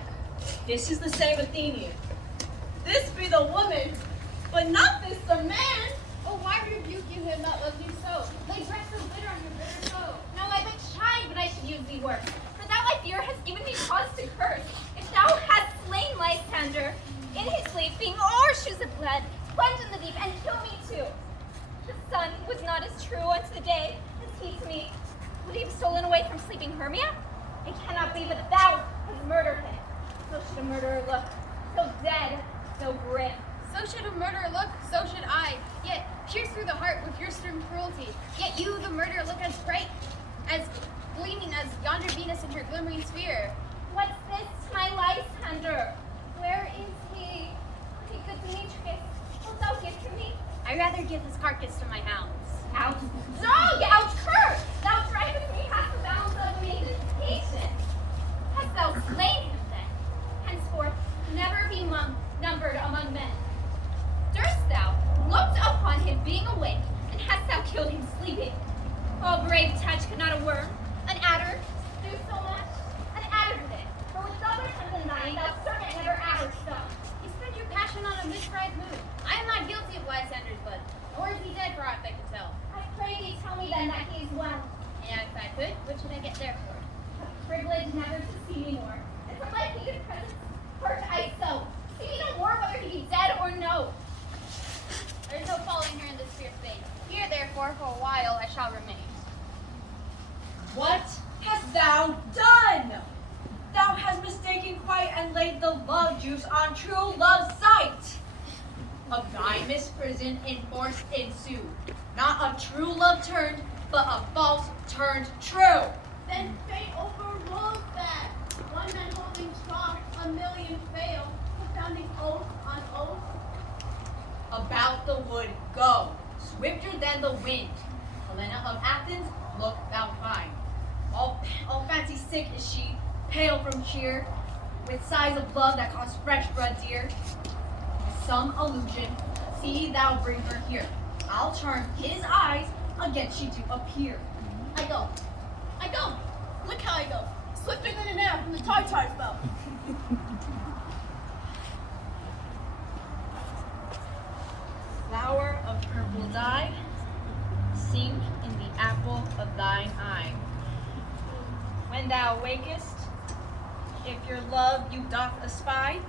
This is the same Athenian. This be the woman, but not this the man. Oh, why rebuke you him that loves you so? Lay breath of bitter on your bitter toe. No, I but chide when I should use thee worse. For thou, I fear, hast given me cause to curse. If thou hast slain Lysander in his sleeping, or shoes of blood, plunge in the deep and kill me too. The sun was not as true unto the day as he to me. Would he have stolen away from sleeping Hermia? It cannot be but thou hast murdered him. So should a murderer look, so dead, so grim. So should a murderer look, so should I. Yet pierce through the heart with your stern cruelty. Yet you, the murderer, look as bright, as gleaming as yonder Venus in her glimmering sphere. What's this, my Lysander? Where is he? He good Demetrius, wilt thou give to me? I'd rather give his carcass to my hounds. Out, dog, out, cur! Thou drivest me past the bounds of maiden's patience. Hast thou slain him then? and never to see me more. And from my hated presence, hurt I so. See me no more whether he be dead or no. There is no following her in this fierce vein. Here, therefore, for a while I shall remain. What hast thou done? Thou hast mistaken quite and laid the love juice on true love's sight. Of thy misprison enforced ensue. Not a true love turned, but a false turned true. Then fate overruled that. One man holding strong, a million fail, founding oath on oath. About the wood go, swifter than the wind. Helena of Athens, look thou find. All fancy sick is she, pale from cheer, with sighs of love that cost fresh blood dear. With some illusion, see thou bring her here. I'll turn his eyes against she do appear. I go. Look how I go. Swifter than an arrow from the Tartar's bow. Flower of purple dye, sink in the apple of thine eye. When thou wakest, if your love you doth espy,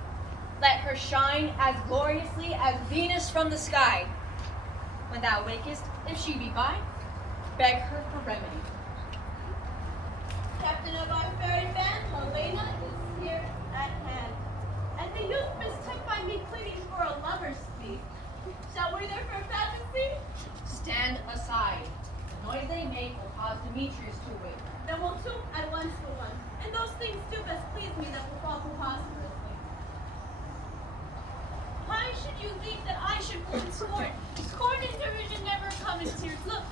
let her shine as gloriously as Venus from the sky. When thou wakest, if she be by, beg her for remedy. Captain of our fairy band, Helena is here at hand. And the youth mistook by me pleading for a lover's speak. Shall we therefore fantasy? Stand aside. The noise they make will cause Demetrius to wake. Then we'll two at once for one. And those things do best please me that will fall preposterously. Why should you think that I should wound scorn? Scorn and derision never come in tears. Look,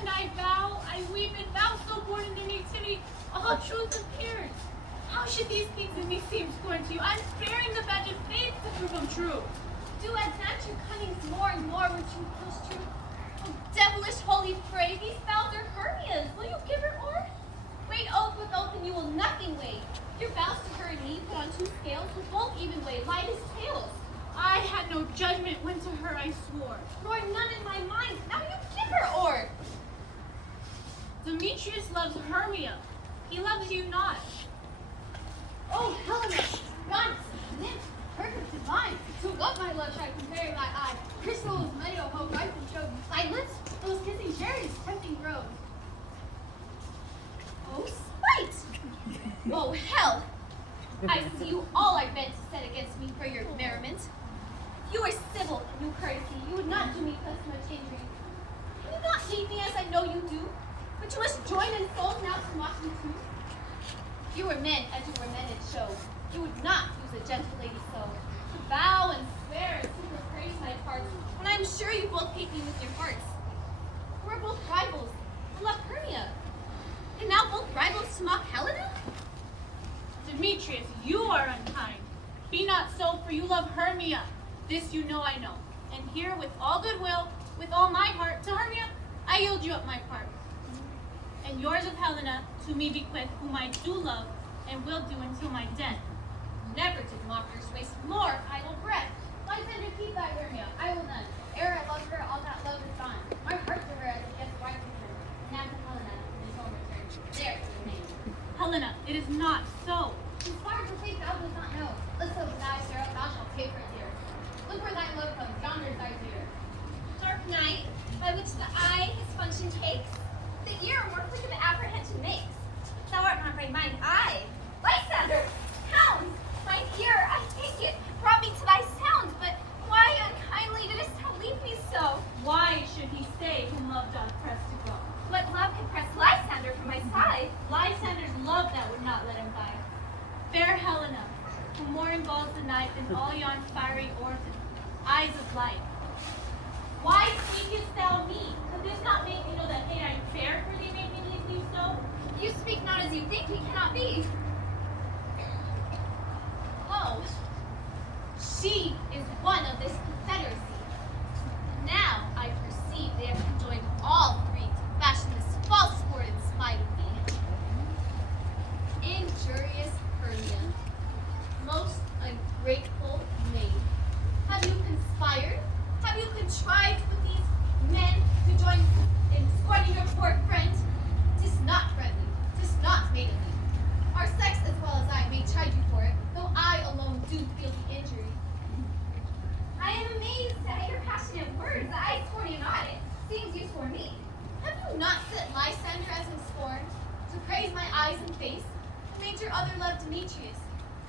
when I vow, I weep, and thou so born in their nativity, all truth appears. How should these things in me seem scorn to you? I'm bearing the badge of faith to prove them true. Do advance your cunnings more and more when truth proves true. Oh, devilish holy fray, these vows are Hermia's. Will you give her o'er? Wait oath with oath, and you will nothing weigh. Your vows to her and me put on two scales will both even weigh light as tails. I had no judgment when to her I swore, nor none in my mind. Now you give her o'er. Demetrius loves Hermia. He loves you not. Oh, Helena, goddess, nymph, perfect divine, to what my love shall compare thy eye? Crystal is meadow, how ripe and show, thy lips, those kissing cherries, tempting groves. Oh, spite! Oh, hell! I see you all are bent to set against me for your merriment. If you were civil and knew courtesy, you would not do me thus much injury. Can you not hate me as I know you do? But you must join in souls now to mock me too. If you were men as you were men in show, you would not use a gentle lady so, to vow and swear and super praise my parts, when I am sure you both hate me with your hearts. We're both rivals, and love Hermia. And now both rivals to mock Helena? Demetrius, you are unkind. Be not so, for you love Hermia. This you know I know. And here, with all goodwill, with all my heart, to Hermia, I yield you up my part. And yours of Helena, to me bequeath, whom I do love, and will do until my death. Never did mockers waste more idle breath. Lysander, keep thy Hermia, I will none. Ere I love her, all that love is gone. My heart to her as a guest wife returned. Now to Helena, in his own return. There is the name. Helena, it is not so. Whose heart to take thou dost not know. Listen with thy Sarah, thou shalt pay for it dear. Look where thy love comes, yonder is thy dear. Dark night, by which the eye his function takes, the ear more quick of apprehension makes. Thou art not by mine eye. Lysander, hound, mine ear, I take it, brought me to thy sound, but why unkindly didst thou leave me so? Why should he stay whom love doth press to go? What love could press Lysander from my side? Lysander's love that would not let him by. Fair Helena, who more involves the night than all yon fiery orbs and eyes of light. Why speakest thou me? Could this not make me know that hate I bear for thee made me leave thee so? You speak not as you think, it cannot be. Oh, She is one of this confederacy. Now I perceive they have conjoined all three to fashion this false sport in spite of me. Injurious Hermia, most ungrateful maid, have you conspired? Have you contrived with these men to join in scorning your poor friend? 'Tis not friendly, 'tis not maidenly. Our sex your other love, Demetrius,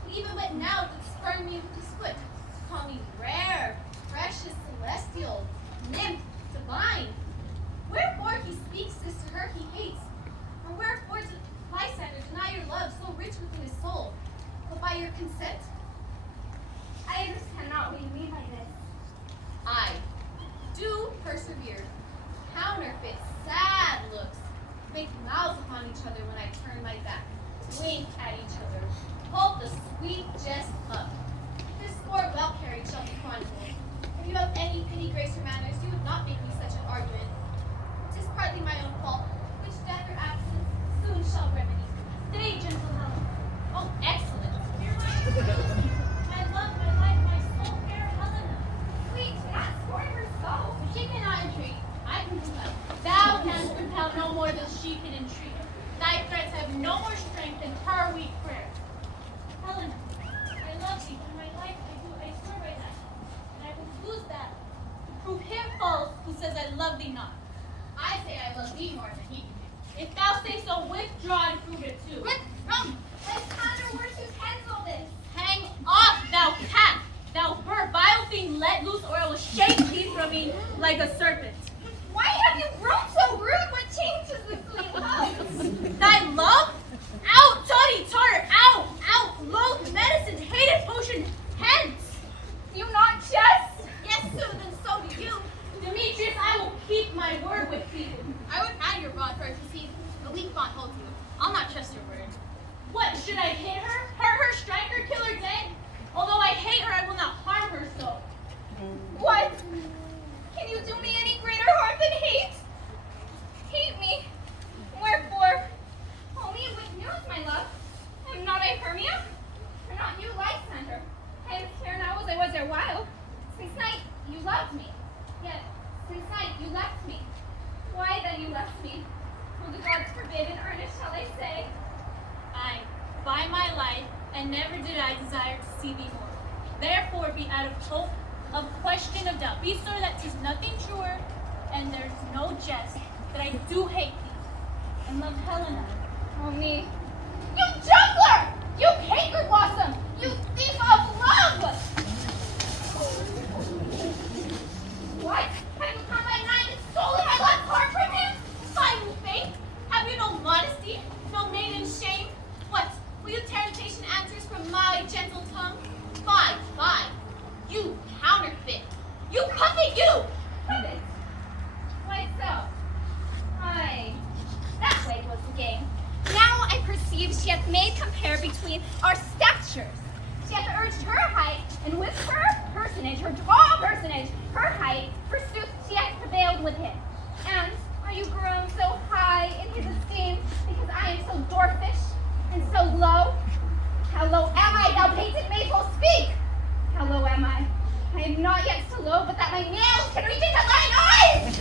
who even went now to spurn me with his foot, to call me rare, precious, celestial, nymph, divine. Wherefore he speaks this to her he hates, or wherefore to Lysander deny your love so rich within his soul, but by your consent. I understand not what you mean by this. I do persevere, counterfeit sad looks, make mouths upon each other when I turn my back, wink at each other, hold the sweet jest up. This score well carried shall be chronicled. If you have any pity, grace, or manners, you would not make me such an argument. 'Tis partly my own fault, which death or absence soon shall remedy. Stay, gentle Helen. Oh, excellent. Hear my ability. My love, my life, my soul, fair Helena. Wait, not scorn her so. If she cannot entreat, I can compel. Thou canst compel no more than she can entreat. Thy threats have no more strength than her weak prayer. Helena, I love thee, and my life I swear by that. And I will lose that to prove him false who says I love thee not. I say I love thee more than he can do. If thou say so, withdraw and prove it too. Withdraw! Lysander, where to cancel this? Hang off, thou cat! Thou bird, vile thing, let loose, or I will shake thee from me like a serpent. Why have you grown so rude? What changes this sweet love? Thy love? Out, toddy, tartar, out, out, loath, medicine, hated potion, hence! You not jest? Yes, Sue, then so do you. Demetrius, I will keep my word with thee. I would add your bond first, to see the weak bond holds you. I'll not trust your word. What, should I hit her? Hurt her, strike her, kill her dead? Although I hate her, I will not harm her so. What? Can you do me any greater harm than hate? Hate me? Wherefore? Tell me with news, my love. Am not I Hermia? Or not you, Lysander? I am here now as I was erewhile. Since night you loved me. Yet, since night you left me. Why then you left me? Will the gods forbid in earnest shall I say? Aye, by my life, and never did I desire to see thee more. Therefore be out of hope, of question, of doubt. Be sure that 'tis nothing truer, and there's no jest, that I do hate thee, and love Helena. Oh me. You juggler! You caker blossom! You thief of love! What? Have you come by night and stolen my love heart from him? Fine faith! Have you no modesty, no maiden shame? What, will you tear temptation answers from my gentle tongue? Fie, fie! You counterfeit! You puppet, you! Puppet? Why so? Aye, that way was the game. Now I perceive she hath made compare between our statures. She hath urged her height, and with her personage, her tall personage, her height, forsooth she hath prevailed with him. And are you grown so high in his esteem because I am so dwarfish and so low? How low am I, thou painted maple, speak! How low am I? I am not yet so low, but that my nails can reach into thine eyes!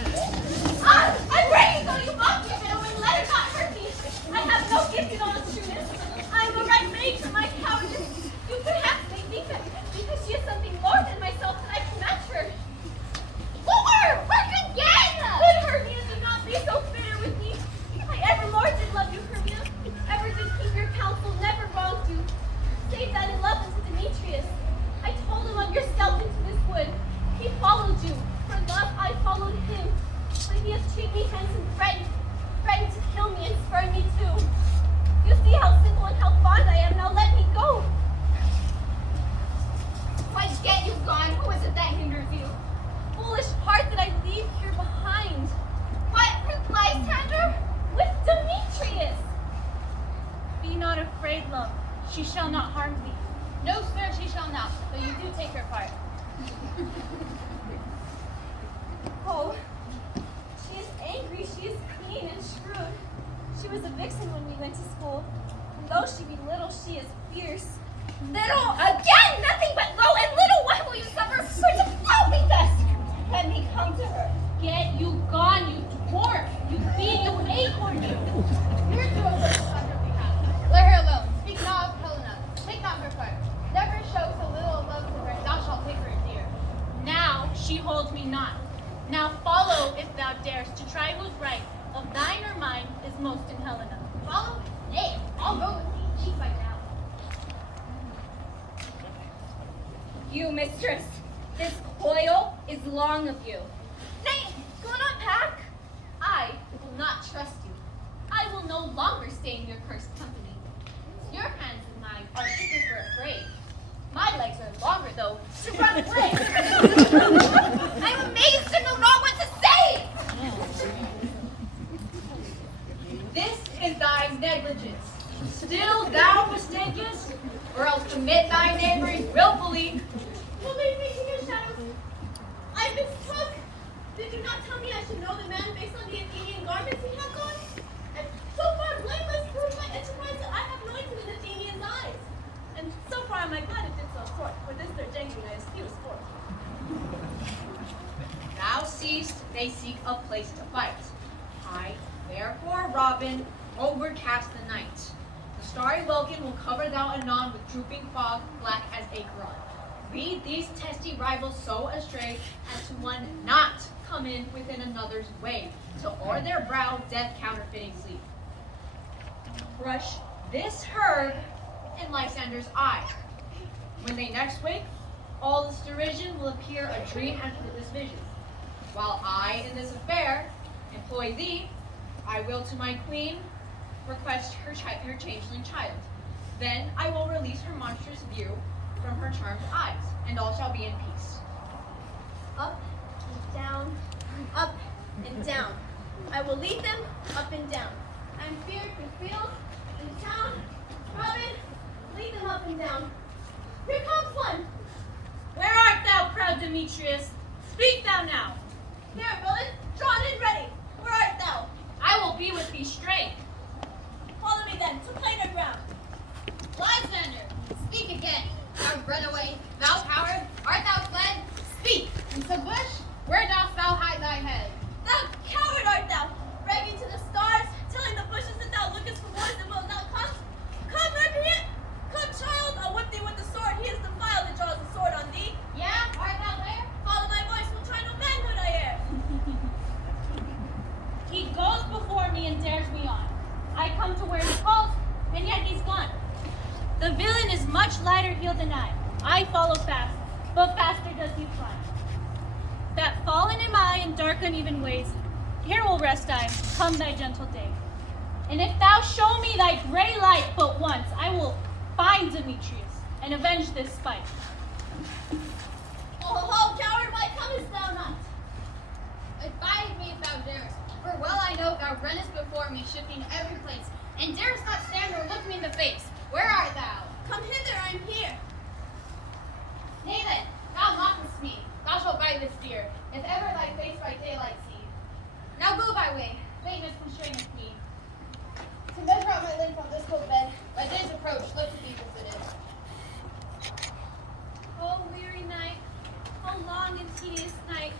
Ah, I pray you, though you mock me, widow, and let her not hurt me. I have no gift in honest trueness. I am a right maid for my cowardice. You perhaps may think that because she is something more than myself that I can match her. Lower! Work again! Good Hermia, do not be so bitter with me. I evermore did love you, Hermia. Ever did keep your counsel, never wronged you. Save that in love unto Demetrius. I told him of yourself into this wood. He followed you. For love I followed him. But he has treated me hence and threatened to kill me and spurn me too. You see how simple and how fond I am. Now let me go. Why get you gone? Who is it that hinders you? Foolish heart that I leave here behind. What, with Lysander? With Demetrius. Be not afraid, love. She shall not harm thee. No, sir, she shall not, though you do take her part. Oh, she is angry, she is clean and shrewd. She was a vixen when we went to school. And though she be little, she is fierce. Little again, nothing but low and little. Why will you suffer her to flout me thus? Let me come to her. Get you gone, you dwarf! You fiend, you acorn, you! Here's your words on her behalf. Let her alone. Speak not of Helena. Take not her part. Never show so little of love to her, and thou shalt take her dear. Now she holds me not. Now follow, if thou darest, to try whose right, of thine or mine, is most in Helena. Follow? Nay, I'll go with thee, cheek by jowl. you, mistress. This coil is long of you. Nay, go not pack. I will not trust you. I will no longer stay in your cursed company. Your hands and mine are thicker for a fray. My legs are longer, though, to run away. I'm amazed and know not what to say. This is thy negligence. Still thou mistakest, or else commit thy knaveries willfully. Will they be your shadows? I mistook. Did you not tell me I should know the man based on the Athenian garments he had on? And so far blameless proves my enterprise that I have anointed in Athenian's eyes. And so far am I glad it did so short, for this their janking I eschew sport. Thou seest they seek a place to fight. I, therefore, Robin, overcast the night. The starry welkin will cover thou anon with drooping fog, black as Acheron. Lead these testy rivals so astray as to one not come in within another's way, till o'er their brow death counterfeiting sleep. Crush this herb in Lysander's eye. When they next wake, all this derision will appear a dream and fruitless vision. While I, in this affair, employ thee, I will to my queen request her changeling child. Then I will release her monstrous view from her charmed eyes, and all shall be in peace. Up and down, up and down. I will lead them up and down. I'm feared for field and town. Robin, lead them up and down. Here comes one. Where art thou, proud Demetrius? Speak thou now. Here, villain, drawn and ready. Where art thou? I will be with thee straight. Follow me then, to plainer ground. Lysander, speak again. Thou runaway, thou coward, art thou fled? Speak! Into the bush, where dost thou hide thy head? Thou coward art thou, bragging to the stars, telling the bushes that thou lookest for boys and wilt not come. Come, recreant! Come, child, I'll whip thee with the sword. He is the file that draws the sword on thee. Yeah, art thou there? Follow my voice, will try no manhood I air. He goes before me and dares me on. I come to where he calls, and yet he's gone. The villain is much lighter heeled than I follow fast, but faster does he fly. That fallen am I in dark uneven ways. Here will rest I, come thy gentle day. And if thou show me thy gray light but once, I will find Demetrius and avenge this spite. Oh, coward, why comest thou not? Abide me if thou darest, for well I know thou runnest before me, shifting every place, and darest not stand or look me in the face. Where art thou? Come hither, I am here. Nay then, thou mockest me. Thou shalt bite this deer, if ever thy face by daylight see. Now go thy way, faintness constraineth me. To measure out my length on this cold bed, by day's approach, look to be befitted. Oh, weary night, oh long and tedious night,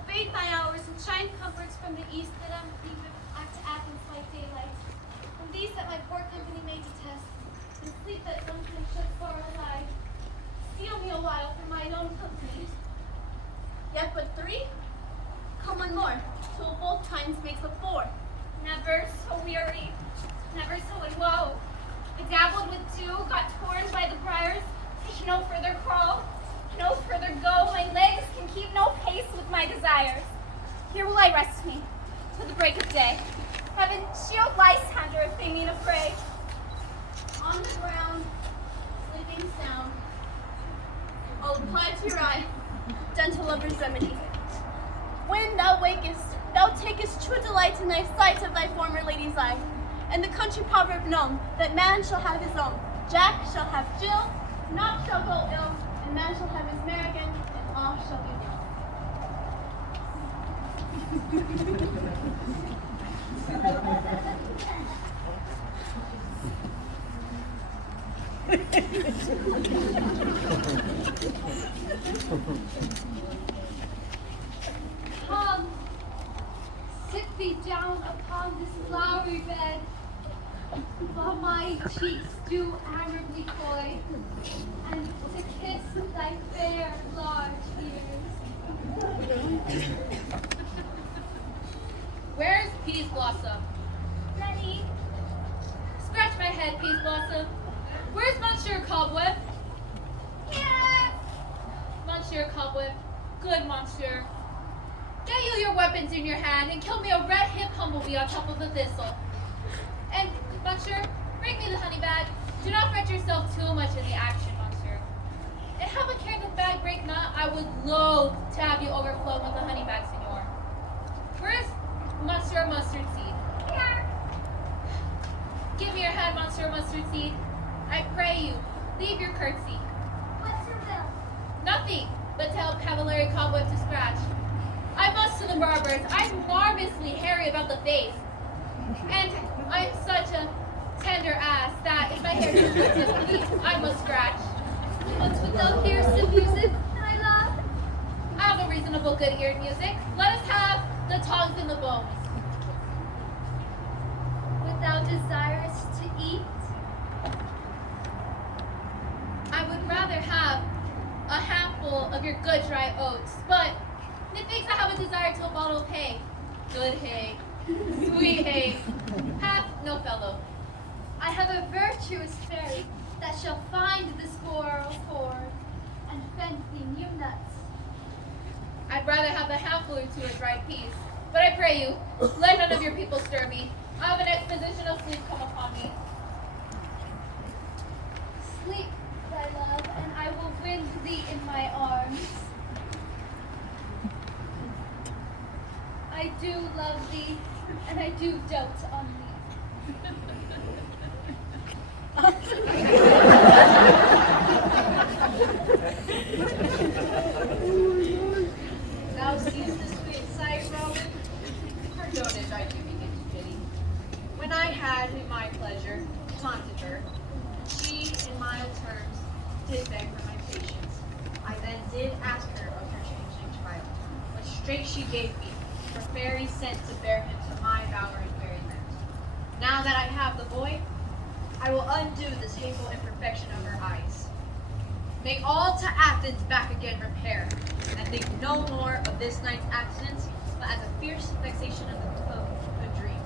abate thy hours and shine comforts from the east that unbelieveth to Athens like daylight, and these that my poor company may detest, and sleep that sometimes should far alive. Steal me a while from mine own company. Yet but three? Come one more, till both times makes a four. Never so weary, never so in woe. Bedabbled with dew, got torn by the briars, I can no further crawl, no further go. My legs can keep no pace with my desires. Here will I rest me, till the break of day. Heaven shield Lysander if they mean a fray. On the ground, sleeping sound. I'll apply to your eye, gentle lover's remedy. When thou wakest, thou takest true delight in thy sight of thy former lady's eye, and the country proverb known, that man shall have his own, Jack shall have Jill, naught shall go ill, and man shall have his mare again, and all shall be well. Come, sit thee down upon this flowery bed, while my cheeks do amorably coy, and to kiss thy fair large ears. Where's Peas Blossom? Ready? Scratch my head, Peas Blossom. Where's Monsieur Cobweb? Here! weapons in your hand and kill me a red hip humblebee on top of the thistle. And, monsieur, bring me the honey bag. Do not fret yourself too much in the action, monsieur. And have a care that the bag break not. I would loathe to have you overflow with the honey bag, senor. Where is Monsieur Mustard Seed? Here. Give me your hand, Monsieur Mustard Seed. I pray you, leave your curtsy. What's your will? Nothing but to help Cavalieri Cobweb to scratch. I must to the barbers. I'm marvelously hairy about the face. And I'm such a tender ass that if my hair just looks at me, I must scratch. What's with thou hearest the music that I love? I have a reasonable good-eared music. Let us have the tongues and the bones. What thou desirest to eat? I would rather have a handful of your good dry oats, but methinks I have a desire to a bottle of hay. Good hay, sweet hay, hath no fellow. I have a virtuous fairy that shall find the squirrel cord and fend thee new nuts. I'd rather have a handful or two of dried peas, but I pray you, let none of your people stir me. I have an exposition of sleep come upon me. Sleep, thy love, and I will wind thee in my arms. I do love thee, and I do dote on thee. Thou seest the sweet sight, Robin? Pardoned, I do begin to pity. When I had, in my pleasure, taunted her, she, in mild terms, did beg for my patience. I then did ask her of her changeling child, but straight she gave me, for fairy sent to bear him to my bower in fairyland. Now that I have the boy, I will undo this hateful imperfection of her eyes. Make all to Athens back again repair, and think no more of this night's accident, but as a fierce vexation of a dream.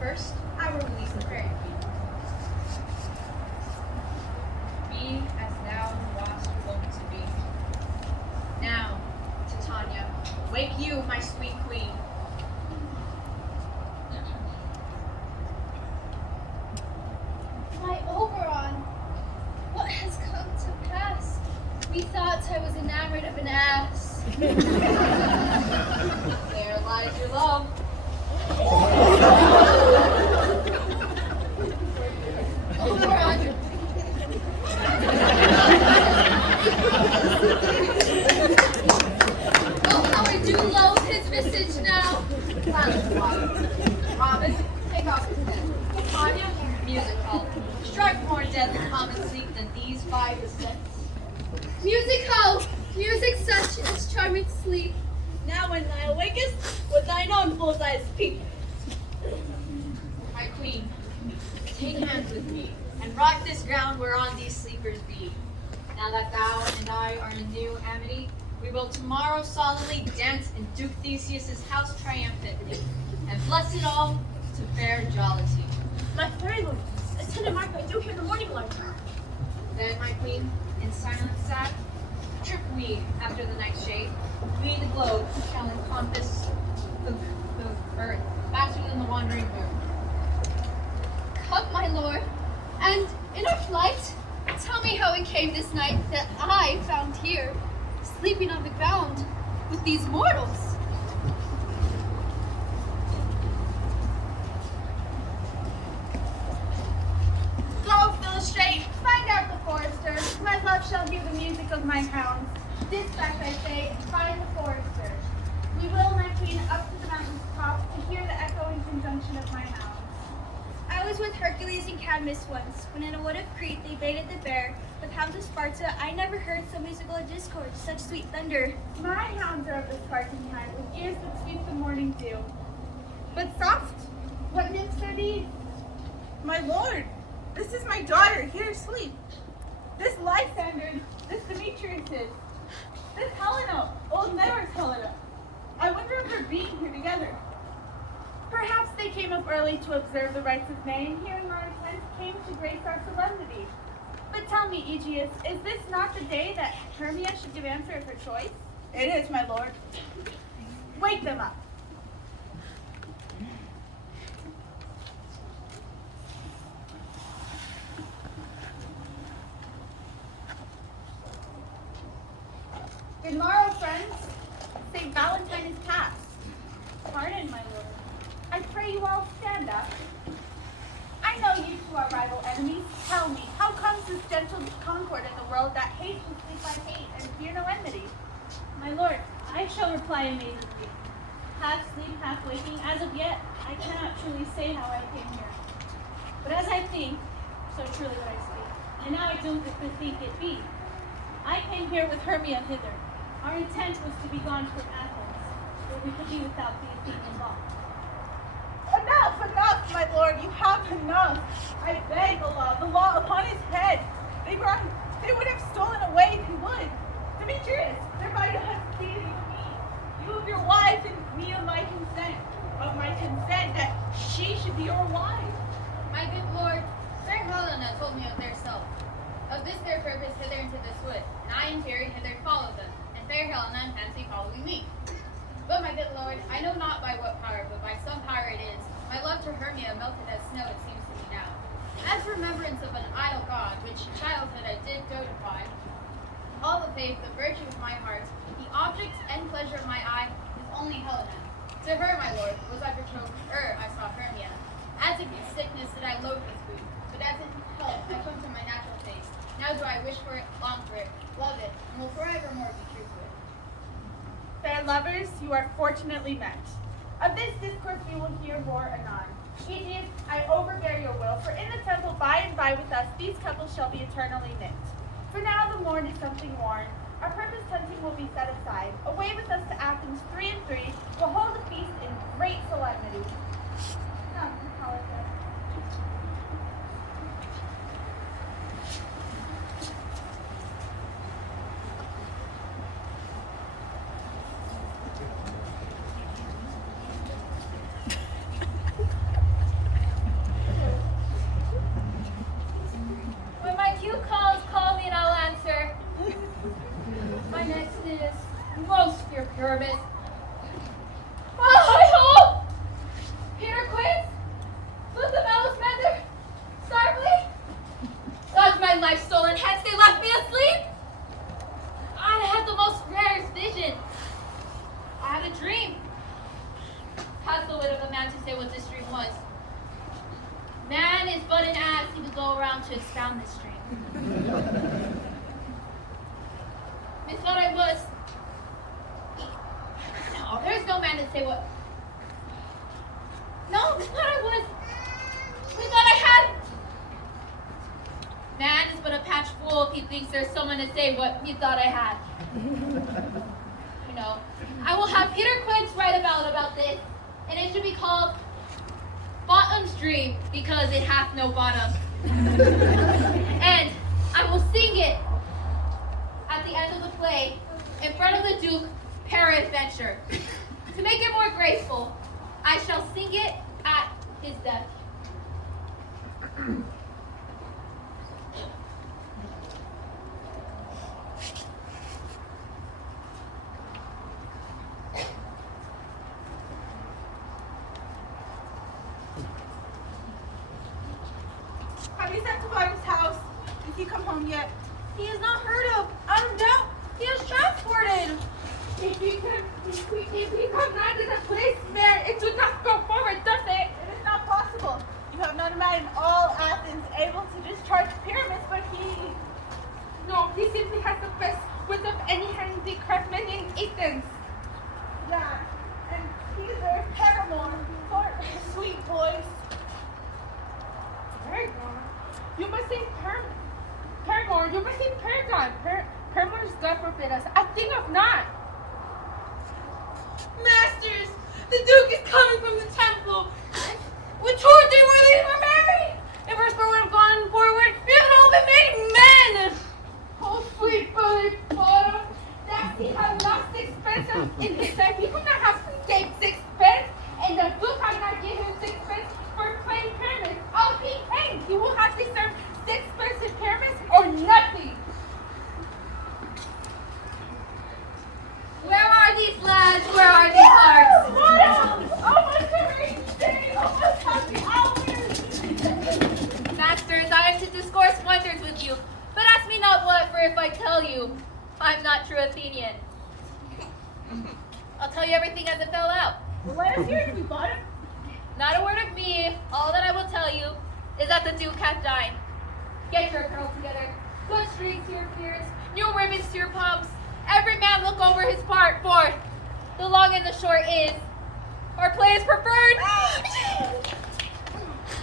First, I will release the fairy queen. Be as thou wast wont to be. Now, Titania, wake you, my sweet queen. My Oberon, what has come to pass? Methought I was enamored of an ass. There lies your love. Oberon. Oh, how I do loathe his visage now. Robin, take off his head. Tanya, music hall. Strike more dead than common sleep than these 5 cents. Music hall, music such as charming sleep. Now when thou awakest, with thine own bull's eyes peep. My queen, take hands with me, and rock this ground whereon these sleepers be. Now that thou and I are in new amity, we will tomorrow solemnly dance in Duke Theseus's house triumphantly, and bless it all to fair jollity. My fairy lord, attendant Mark, I do hear the morning light. Then, my queen, in silence sat, trip we after the night's shade, we the globe shall encompass the earth faster than the wandering moon. Come, my lord, and in our flight, tell me how it came this night that I found here, sleeping on the ground with these mortals. Go, Philostrate, find out the forester. My love shall hear the music of my hounds. Dispatch, I say, and find the forester. We will, my queen, up to the mountain's top to hear the echoing conjunction of my hounds. I was with Hercules and Cadmus once, when in a wood of Crete they baited the bear. With hounds of Sparta, I never heard so musical a discord, such sweet thunder. My hounds are of the Spartan kind, with ears that sweep the morning dew. But soft, what nymphs are these? My lord, this is my daughter, here asleep. This Lysander, this Demetrius is. This Helena, old Never's Helena. I wonder if they're being here together. Perhaps they came up early to observe the rites of May, and hearing our intent came to grace our solemnity. But tell me, Aegeus, is this not the day that Hermia should give answer of her choice? It is, my lord. Wake them up. Good morrow, friends. St. Valentine is past. Pardon, my lord. I pray you all stand up. I know you two are rival enemies. Tell me, how comes this gentle concord in the world that hates and sleep by hate and fear no enmity? My lord, I shall reply amazingly. Half sleep, half waking, as of yet, I cannot truly say how I came here. But as I think, so truly would I speak. And now I do think it be. I came here with Hermia hither. Our intent was to be gone from Athens, where we could be without the Athenian law. Enough, my lord, you have enough. I beg the law upon his head. They would have stolen away if he would. Demetrius, thereby to have succeeded in me. You of your wife and me of my consent, that she should be your wife. My good lord, fair Helena told me of their self. Of this their purpose hither into this wood, and I in fury hither followed them, and fair Helena and fancy following me. But my good lord, I know not by what power, but by some power it is. My love to Hermia melted as snow, it seems to me now. As remembrance of an idol god, which childhood I did dote upon, all the faith, the virtue of my heart, the object and pleasure of my eye, is only Helena. To her, my lord, was I betrothed, I saw Hermia. As in sickness did I loathe this food, but as in health I come to my natural taste. Now do I wish for it, long for it, love it, and will forevermore be true to it. Fair lovers, you are fortunately met. Of this discourse we will hear more anon. Aegeus, I overbear your will, for in the temple by and by with us these couples shall be eternally knit. For now the morn is something worn. Our purpose hunting will be set aside. Away with us to Athens 3 and 3. We'll hold a feast in great solemnity. Come, Hippolyta. When my cue calls, call me and I'll answer. My next is most your Pyramus. Oh, I hope! Peter Quince? With the Malus Mender? Starblade? God's my life stolen, hence they left me asleep! I had the most rarest vision. I had a dream. How's the wit of a man to say what this dream was? Man is but an ass, he would go around to expound this dream. Methought I was. No, there's no man to say what. No, methought I was. Methought I had. Man is but a patch fool if he thinks there's someone to say what methought I had. You know, I will have Peter Quince write about this, and it should be called Bottom's Dream, because it hath no bottom. And I will sing it at the end of the play in front of the Duke peradventure. To make it more graceful, I shall sing it at his death. Have you sent to Bottom's house? Has he come home yet? He is not heard of. Doubt he is transported. If he comes not to the place where it do not go forward, does it? It is not possible. You have not a man in all Athens able to discharge pyramids, but he... No, he simply has the best wit of any handicraftsman in Athens. Yeah, and he's their paramour, for sweet voice. Paragon? You must say Paragon. You must say Paragon. Paramours, God forbid us. I think of not. Masters, the Duke is coming from the temple. With 2 or 3 more ladies were married. If our spur would have gone forward, we would all been made men. Oh, sweet Billy Bottom. That he had lost 6 pence in his life. He could not have saved 6 pence, and the Duke had not given him 6 pence for playing pyramids. Oh, he hanged. He will have to serve 6 pence in pyramids or nothing. Where are these lads? Where are these hearts? you, but ask me not what, for if I tell you, I'm not true Athenian. I'll tell you everything as it fell out. Well, let us hear it if we bought it. Not a word of me. All that I will tell you is that the Duke hath died. Get your apparel together. Good strings to your beards, new ribbons to your pumps. Every man look over his part, for the long and the short is, our play is preferred.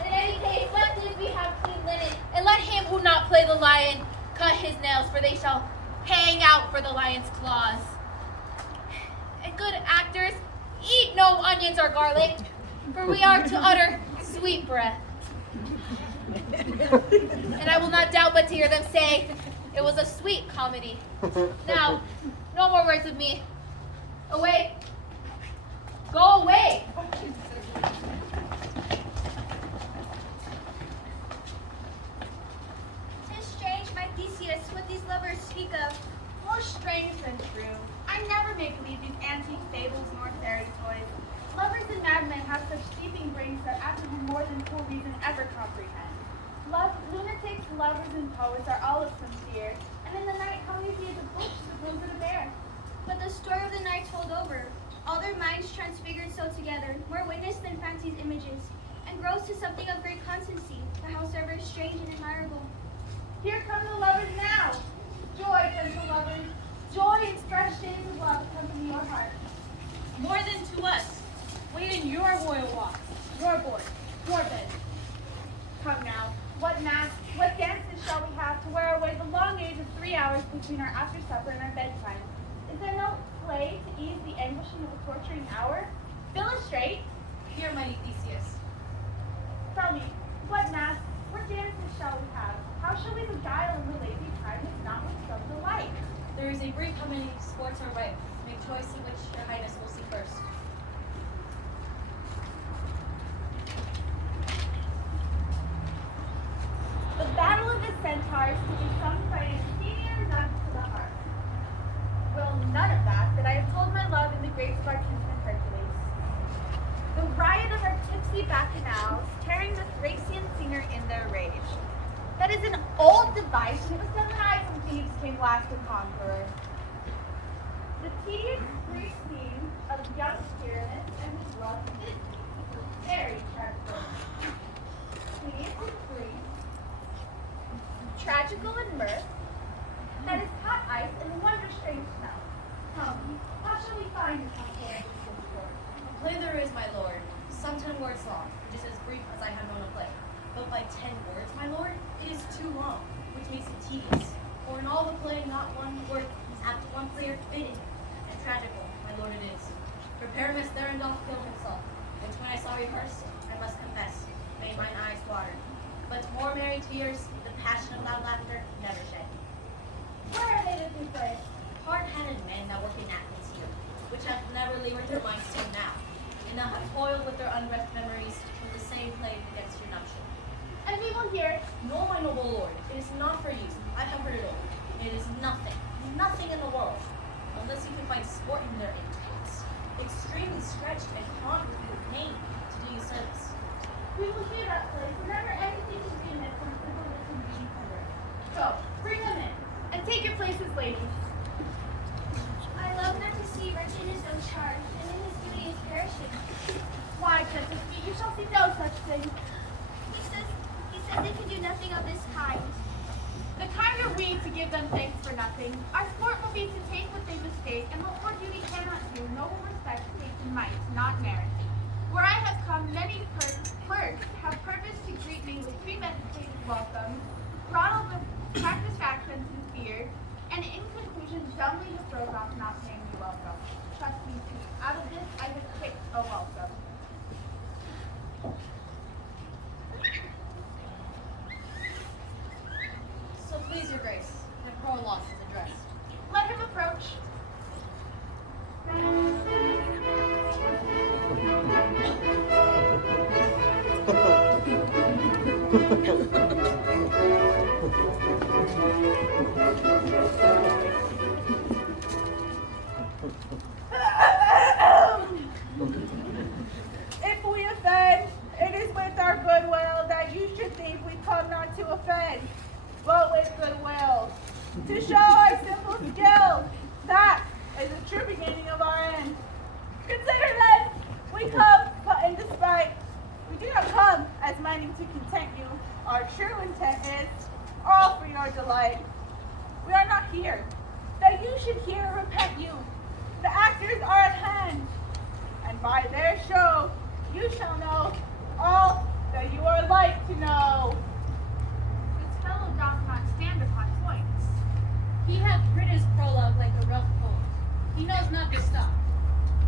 In any case, let him we have clean linen, and let him who not play the lion cut his nails, for they shall hang out for the lion's claws. And good actors, eat no onions or garlic, for we are to utter sweet breath. And I will not doubt but to hear them say it was a sweet comedy. Now, no more words of me. Away. Go away. Tis strange, my Theseus, what these lovers speak of. More strange than true. I never make believe these antique fables nor fairy toys. Lovers and madmen have such steeping brains that apprehend more than full reason ever comprehend. Lunatics, lovers, and poets are all of sincere, and in the night how easy is a bush to prove it a bear. But the story of the night told over, all their minds transfigured so together, more witness than fancy's images, and grows to something of great constancy, but howsoever strange and admirable. Here come the lovers now. Joy, gentle lovers, joy and fresh days of love accompany your heart. More than to us. Wait in your royal walks, your board, your bed. Come now, what masks, what dances shall we have to wear away the long age of 3 hours between our after supper and our bedtime? Is there no play to ease the anguishing of a torturing hour? Illustrate. Here, mighty Theseus. Tell me, what masks, what dances shall we have? How shall we beguile in the lazy time if not with some delight? There is a brief how many sports are ripe. Make choice in which your highness will see first. The battle of the centaurs to be sung by an Athenian knight to the heart. Well, none of that I have told my love in the great Spartan Hercules. The riot of our tipsy bacchanals, tearing the Thracian singer in their rage. That is an old device, and it was done when I from Thebes came last a conqueror. The tedious brief scene of young Tyrannus and his love is very tragical. Tedious and brief, tragical in mirth, that is hot ice and wonder strange smell. Tell me, how shall we find a conqueror of this discord? A play there is, my lord, some 10 words long, just as brief as I have known a play. But by 10 words, my lord, it is too long, which makes it tedious. For in all the play, not one word is apt one player fitting, and tragical, my lord, it is. For Paramus therein doth kill himself, which when I saw rehearsed, I must confess, made mine eyes water. But more merry tears, the passion of loud laughter, never shed. Where are they that do play? Hard-handed men that work in Athens here, which have never labored their minds till now, and now have toiled with their unrest memories from the same play against your nuptial. And we will hear it. No, my noble lord, it is not for use. I have heard it all. It is nothing, nothing in the world, unless you can find sport in their intakes, extremely stretched and haunted with pain to do you service. We will hear that play. Remember anything to be in it from simple and being tender. So, bring them in, and take your places, ladies. I love not to see wretched is so charged, and in his duty is perishing. Why, gentle feet, you shall see no such thing. He says they can do nothing of this kind. The kind are we to give them thanks for nothing. Our sport will be to take what they mistake, and what poor duty cannot do, noble respect takes in might, not merit. Where I have come, many clerks have purposed to greet me with premeditated welcome, throttle with practiced accents and fear, and in conclusion dumbly disrobed off not paying me welcome. Trust me, sweet, out of this I would kick a welcome. So please your grace, my poor loss is addressed. Let him approach. If we offend, it is with our goodwill that you should think we come not to offend, but with to show our simple skill. That is the true beginning of our end. Consider then, we come but in despite. We do not come as minding to content you. Our true intent is all for your delight. We are not here that you should hear or repent you. The actors are at hand, and by their show you shall know all that you are like to know. This fellow doth not stand upon points. He hath writ his prologue like a rough poem. He knows not to stop.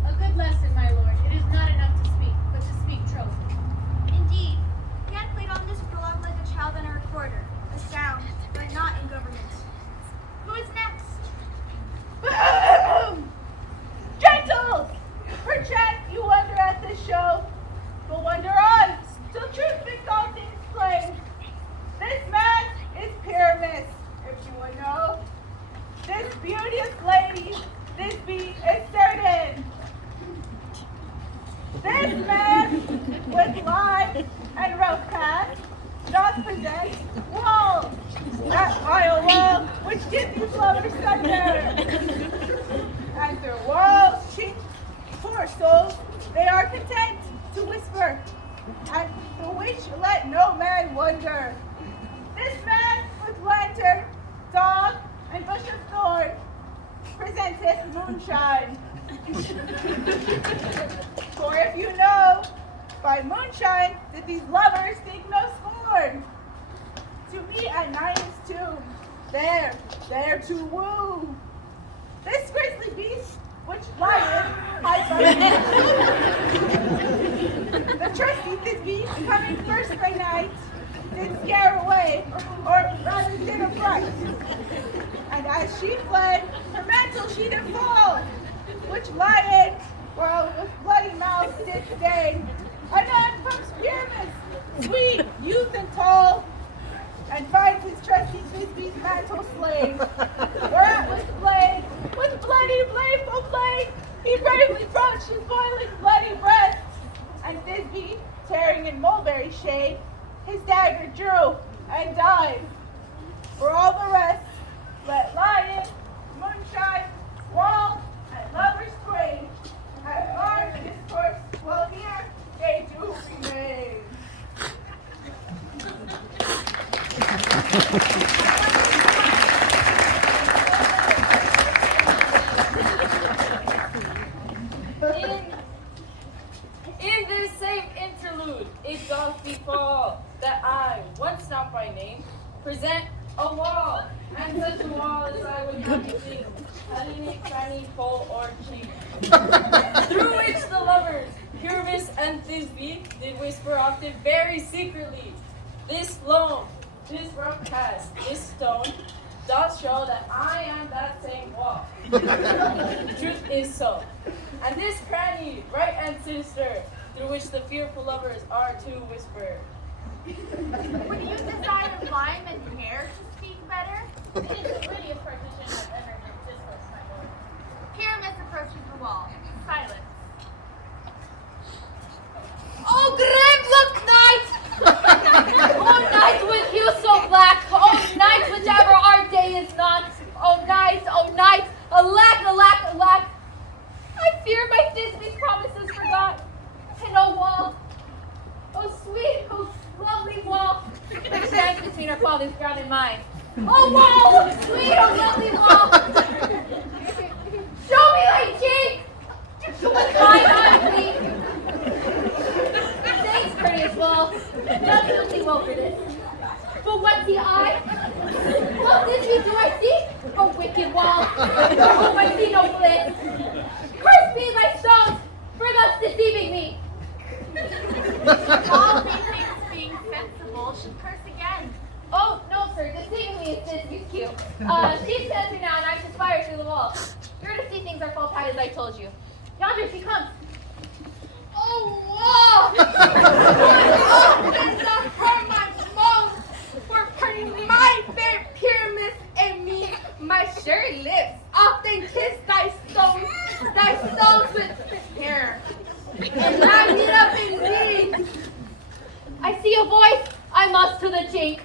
A good lesson, my lord. It is not enough to speak, but to speak troth. Indeed, he had played on this prologue like a child on a recorder, a sound, but not in government. Who is next? Gentles! Perchance you wonder at this show, but wonder on, till truth makes all things plain. This man is Pyramus, if you would know. This beauteous lady, this be is certain. This man, with live and rough cast, doth possess walls, that YWLA which gives these lovers thunder. And their walls, cheeks, poor souls, they are content to whisper, and the which let no man wonder. This man with lantern, dog, and bush of thorn presenteth moonshine. For if you know, by moonshine that these lovers think no scorn. To meet at Niamh's tomb, there to woo. This grisly beast, which lion hides the trusty this beast coming first by night, did scare away, or rather did affright. And as she fled, her mantle she did fall, which lion, while with bloody mouth did stain. Anon comes Pyramus, sweet, youth and tall, and finds his trusty Thisbe's mantle slain. Whereat with bloody blameful blade, he bravely broached his boiling bloody breast, and Thisbe, tearing in mulberry shade, his dagger drew and died. For all the rest, let lion, moonshine, wall, and lovers twain, at large discourse, while here they do remain. In this same interlude, it doth befall that I, once not by name, present a wall, and such a wall as I would not think, having a cranny, hole, or chink, through which the lovers, Pyramus and Thisbe, did whisper often very secretly, this loam, this rough cast, this stone, doth show that I am that same wall. Truth is so. And this cranny, right and sinister, through which the fearful lovers are to whisper. Would you desire lime and hair to speak better? It is the wittiest partition I've ever heard discourse, my lord. Pyramus approaches the wall. Silence. Oh, grim look night! Oh, night with hue so black! Oh, night whichever our day is not! Oh, night, alack, alack, alack! I fear my Thisbe's promises forgot. And oh, wall, oh, sweet, oh, lovely wall, which stands between our father's ground and mine. Oh, wall, oh, sweet, oh, lovely wall! Show me thy cheek! With mine eye, please! Thanks, courteous wall. Not guilty well for this. But what's the eye? What Thisbe do I see? A wicked wall, for whom I see no bliss. Curse be thy stones for thus deceiving me. All methinks being sensible should curse again. Oh, no, sir, deceiving me is Thisbe's cue. She says me now and I should fire through the wall. You're to see things are full tight as I told you. Yonder she comes. Oh, wall! What often the hermit moans for putting my fair Pyramus and me, my cherry lips, often kiss thy stones with hair, and wrapped it up in me. I see a voice. I must to the chink.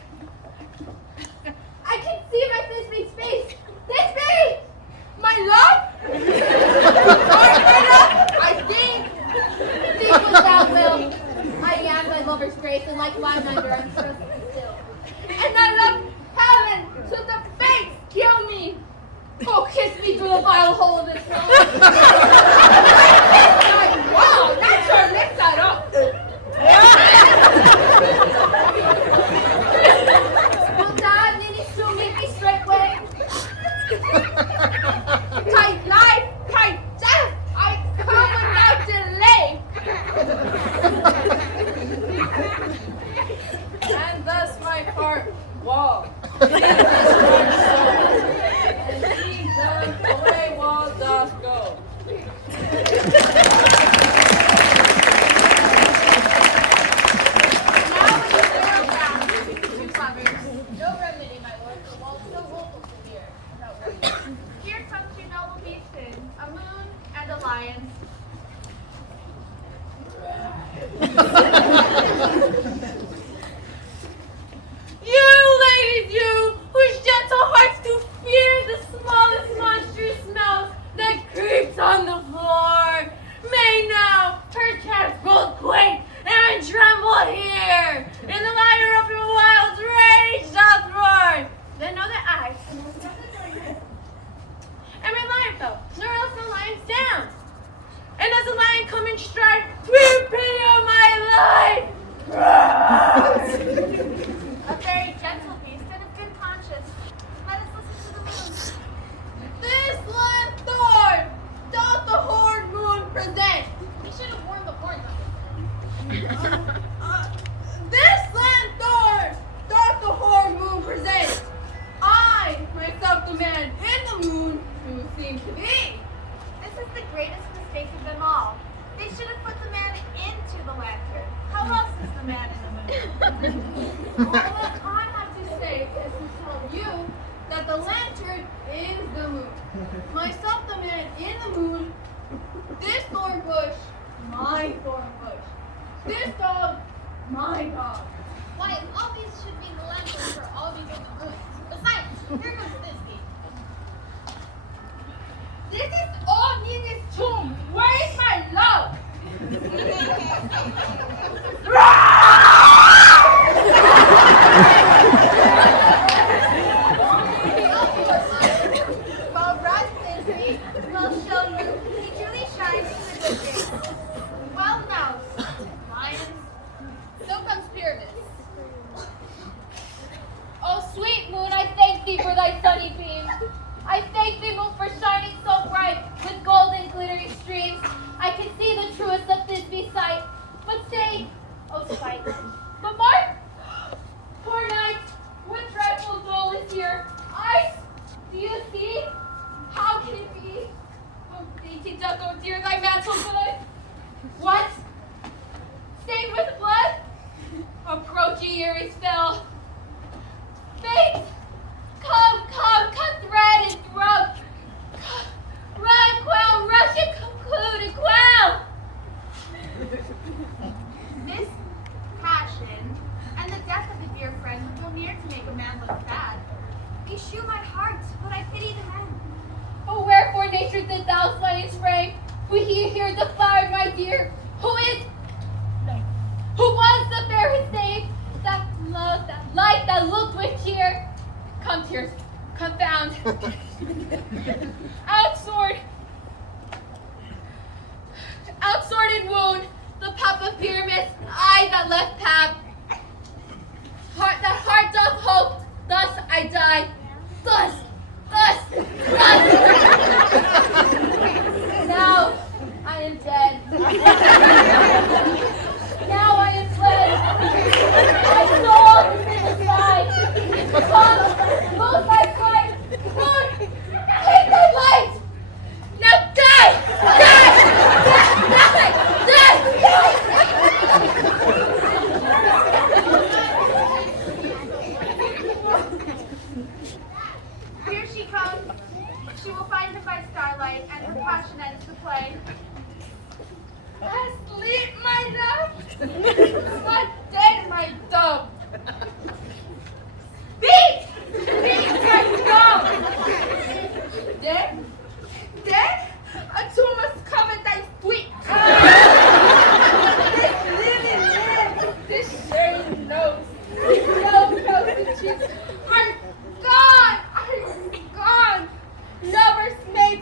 I can see my Thisbe's face. the vile hole of its mouth. Wow, not sure I mixed that up. Will Dad nearly soon meet me straightway? Tight life, tight death, I come without delay. And thus my heart wall. And see the way wall doth go. No remedy, my lord, the wall is so woeful to hear. Without worry. Here come two noble beasts, a moon and a lion. You, ladies, you, whose gentle hearts do fear the smallest monstrous mouse that creeps on the floor, may now, perchance, both quake and tremble here, in the lighter of your wild rage doth roar. Then know that I, am a lion foe, nor else no lion's down. And as a lion come in stride, sweet pity of my life! A very gentle beast and of good conscience. Let us listen to the moon. This lanthorn doth the horned moon present. We should have warned the horns of This lanthorn doth the horned moon present. I, myself the man in the moon, who seem to be. This is the greatest mistake of them all. They should have put the man into the lantern. How else is the man in the moon? All that I have to say is to tell you that the lantern is the moon. Myself the man in the moon. This thorn bush, my thorn bush. This dog, my dog. Why, all these should be the lanterns for all these in the room. Besides, here goes this gate. This is all Nina's tomb. Where is my love? Well, Brad Disney will show you he truly shines in the distance. Well, now, lions. So comes Pyramus. Oh, sweet moon, I thank thee for thy sunny beams. I thank thee, moon, for shining so bright with golden glittering streams. I can see the truest of Thisbe sight. But stay, oh spite. But mark, poor night, what dreadful dole is here. Do you see? How can it be? Oh, dainty duck, oh dear, thy mantle good. What? Stained with blood? Approach, ye eerie spell. Fate! Come, thread and throat. Run, quail, rush and conclude and quail. This passion and the death of a dear friend would go near to make a man look sad. Eschew my heart, but I pity the men. Oh, wherefore nature did thou slay his frame? We here deflowered, my dear. Who was the fairest babe? That love, that light, that look with cheer. Come, tears, confound. Outsworded wound, the pap of Pyramus, I that left pap. That heart doth hope, thus I die. Thus. Now I am dead. Now I am fled. My soul is in the sky. Come, lose thy sight. Moon, take thy light. Now die! Here she comes. She will find him by starlight, and her passion ends the play. Asleep, my love. Not dead, my dove. Speak! Speak, my dove. Dead? Dead? A two must cover thy sweet. This living lips, this shame nose, this rose cheeks are gone, are gone. Lovers made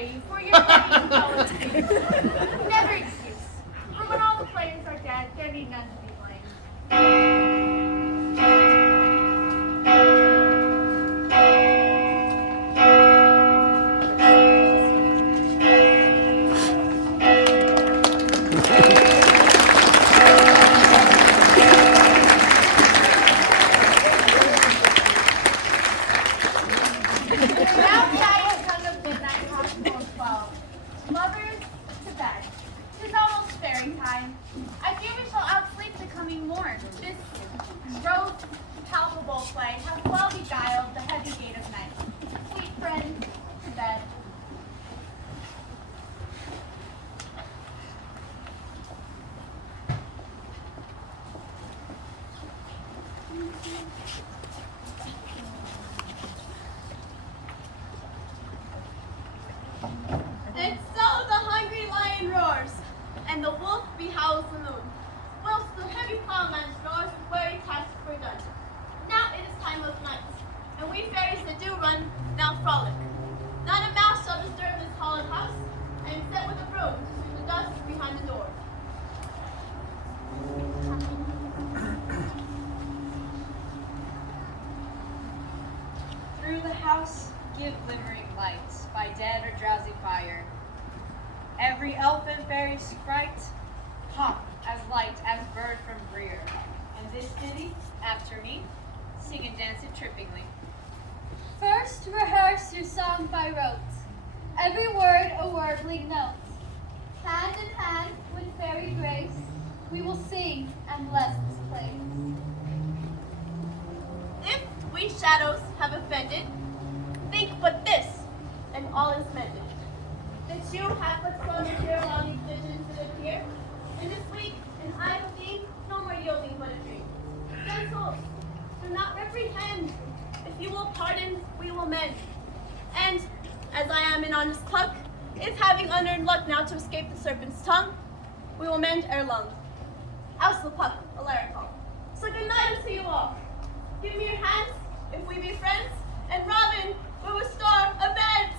pray you, for your sake, jealousy. Never excuse. For when all the players are dead, there need none to be blamed. Now the iron tongue of midnight has told 12. Lovers, to bed. 'Tis almost fairy time. I fear we shall outsleep the coming morn. This gross, palpable play has well beguiled the heavy gate of night. Sweet friends, to bed. And so the hungry lion roars, and the wolf behowls the moon, whilst the heavy plowman snores with weary tasks forgot. Now it is time of night, and we fairies that do run now frolic. Not a mouse shall disturb this hallowed house, and set with a broom to sweep the dust behind the door. Through the house give glimmering lights by dead or drowsy fire. Every elf and fairy sprite hop as light as bird from brier. And this ditty, after me, sing and dance it trippingly. First rehearse your song by rote, every word a warbling note. Hand in hand with fairy grace, we will sing and bless this place. If we shadows have offended, think but this, and all is mended. That you have but so material on these visions that appear, and this weak and idle theme, no more yielding but a dream. Gentle, do not reprehend. If you will pardon, we will mend. And, as I am an honest puck, if having unearned luck now to escape the serpent's tongue, we will mend ere long. Else the puck, a lyrical. So good night unto you all. Give me your hands, if we be friends, and Robin will restore amends.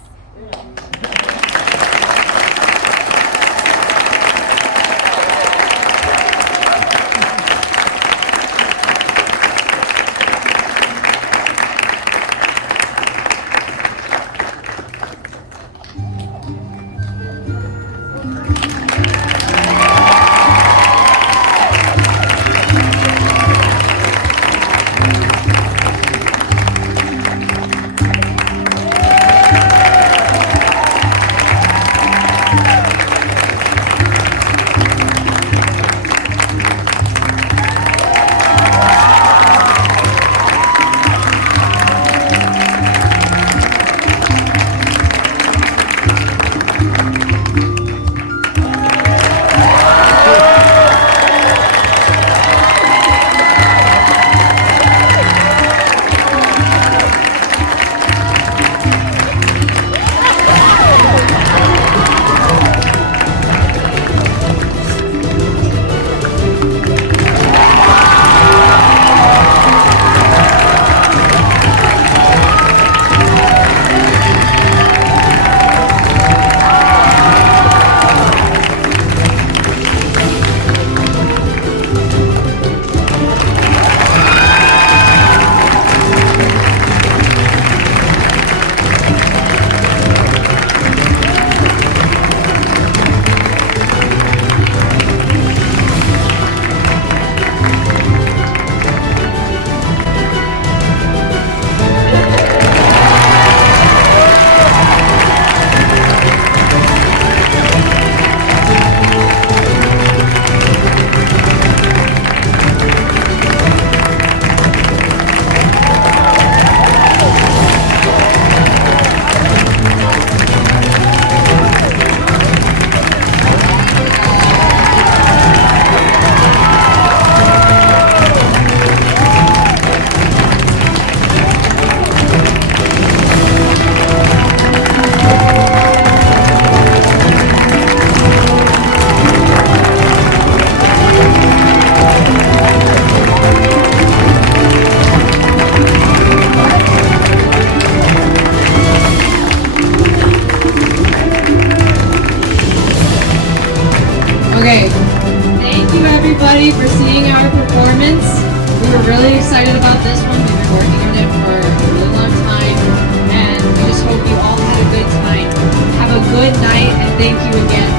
excited about this one. We've been working on it for a really long time, and we just hope you all had a good time. Have a good night, and thank you again.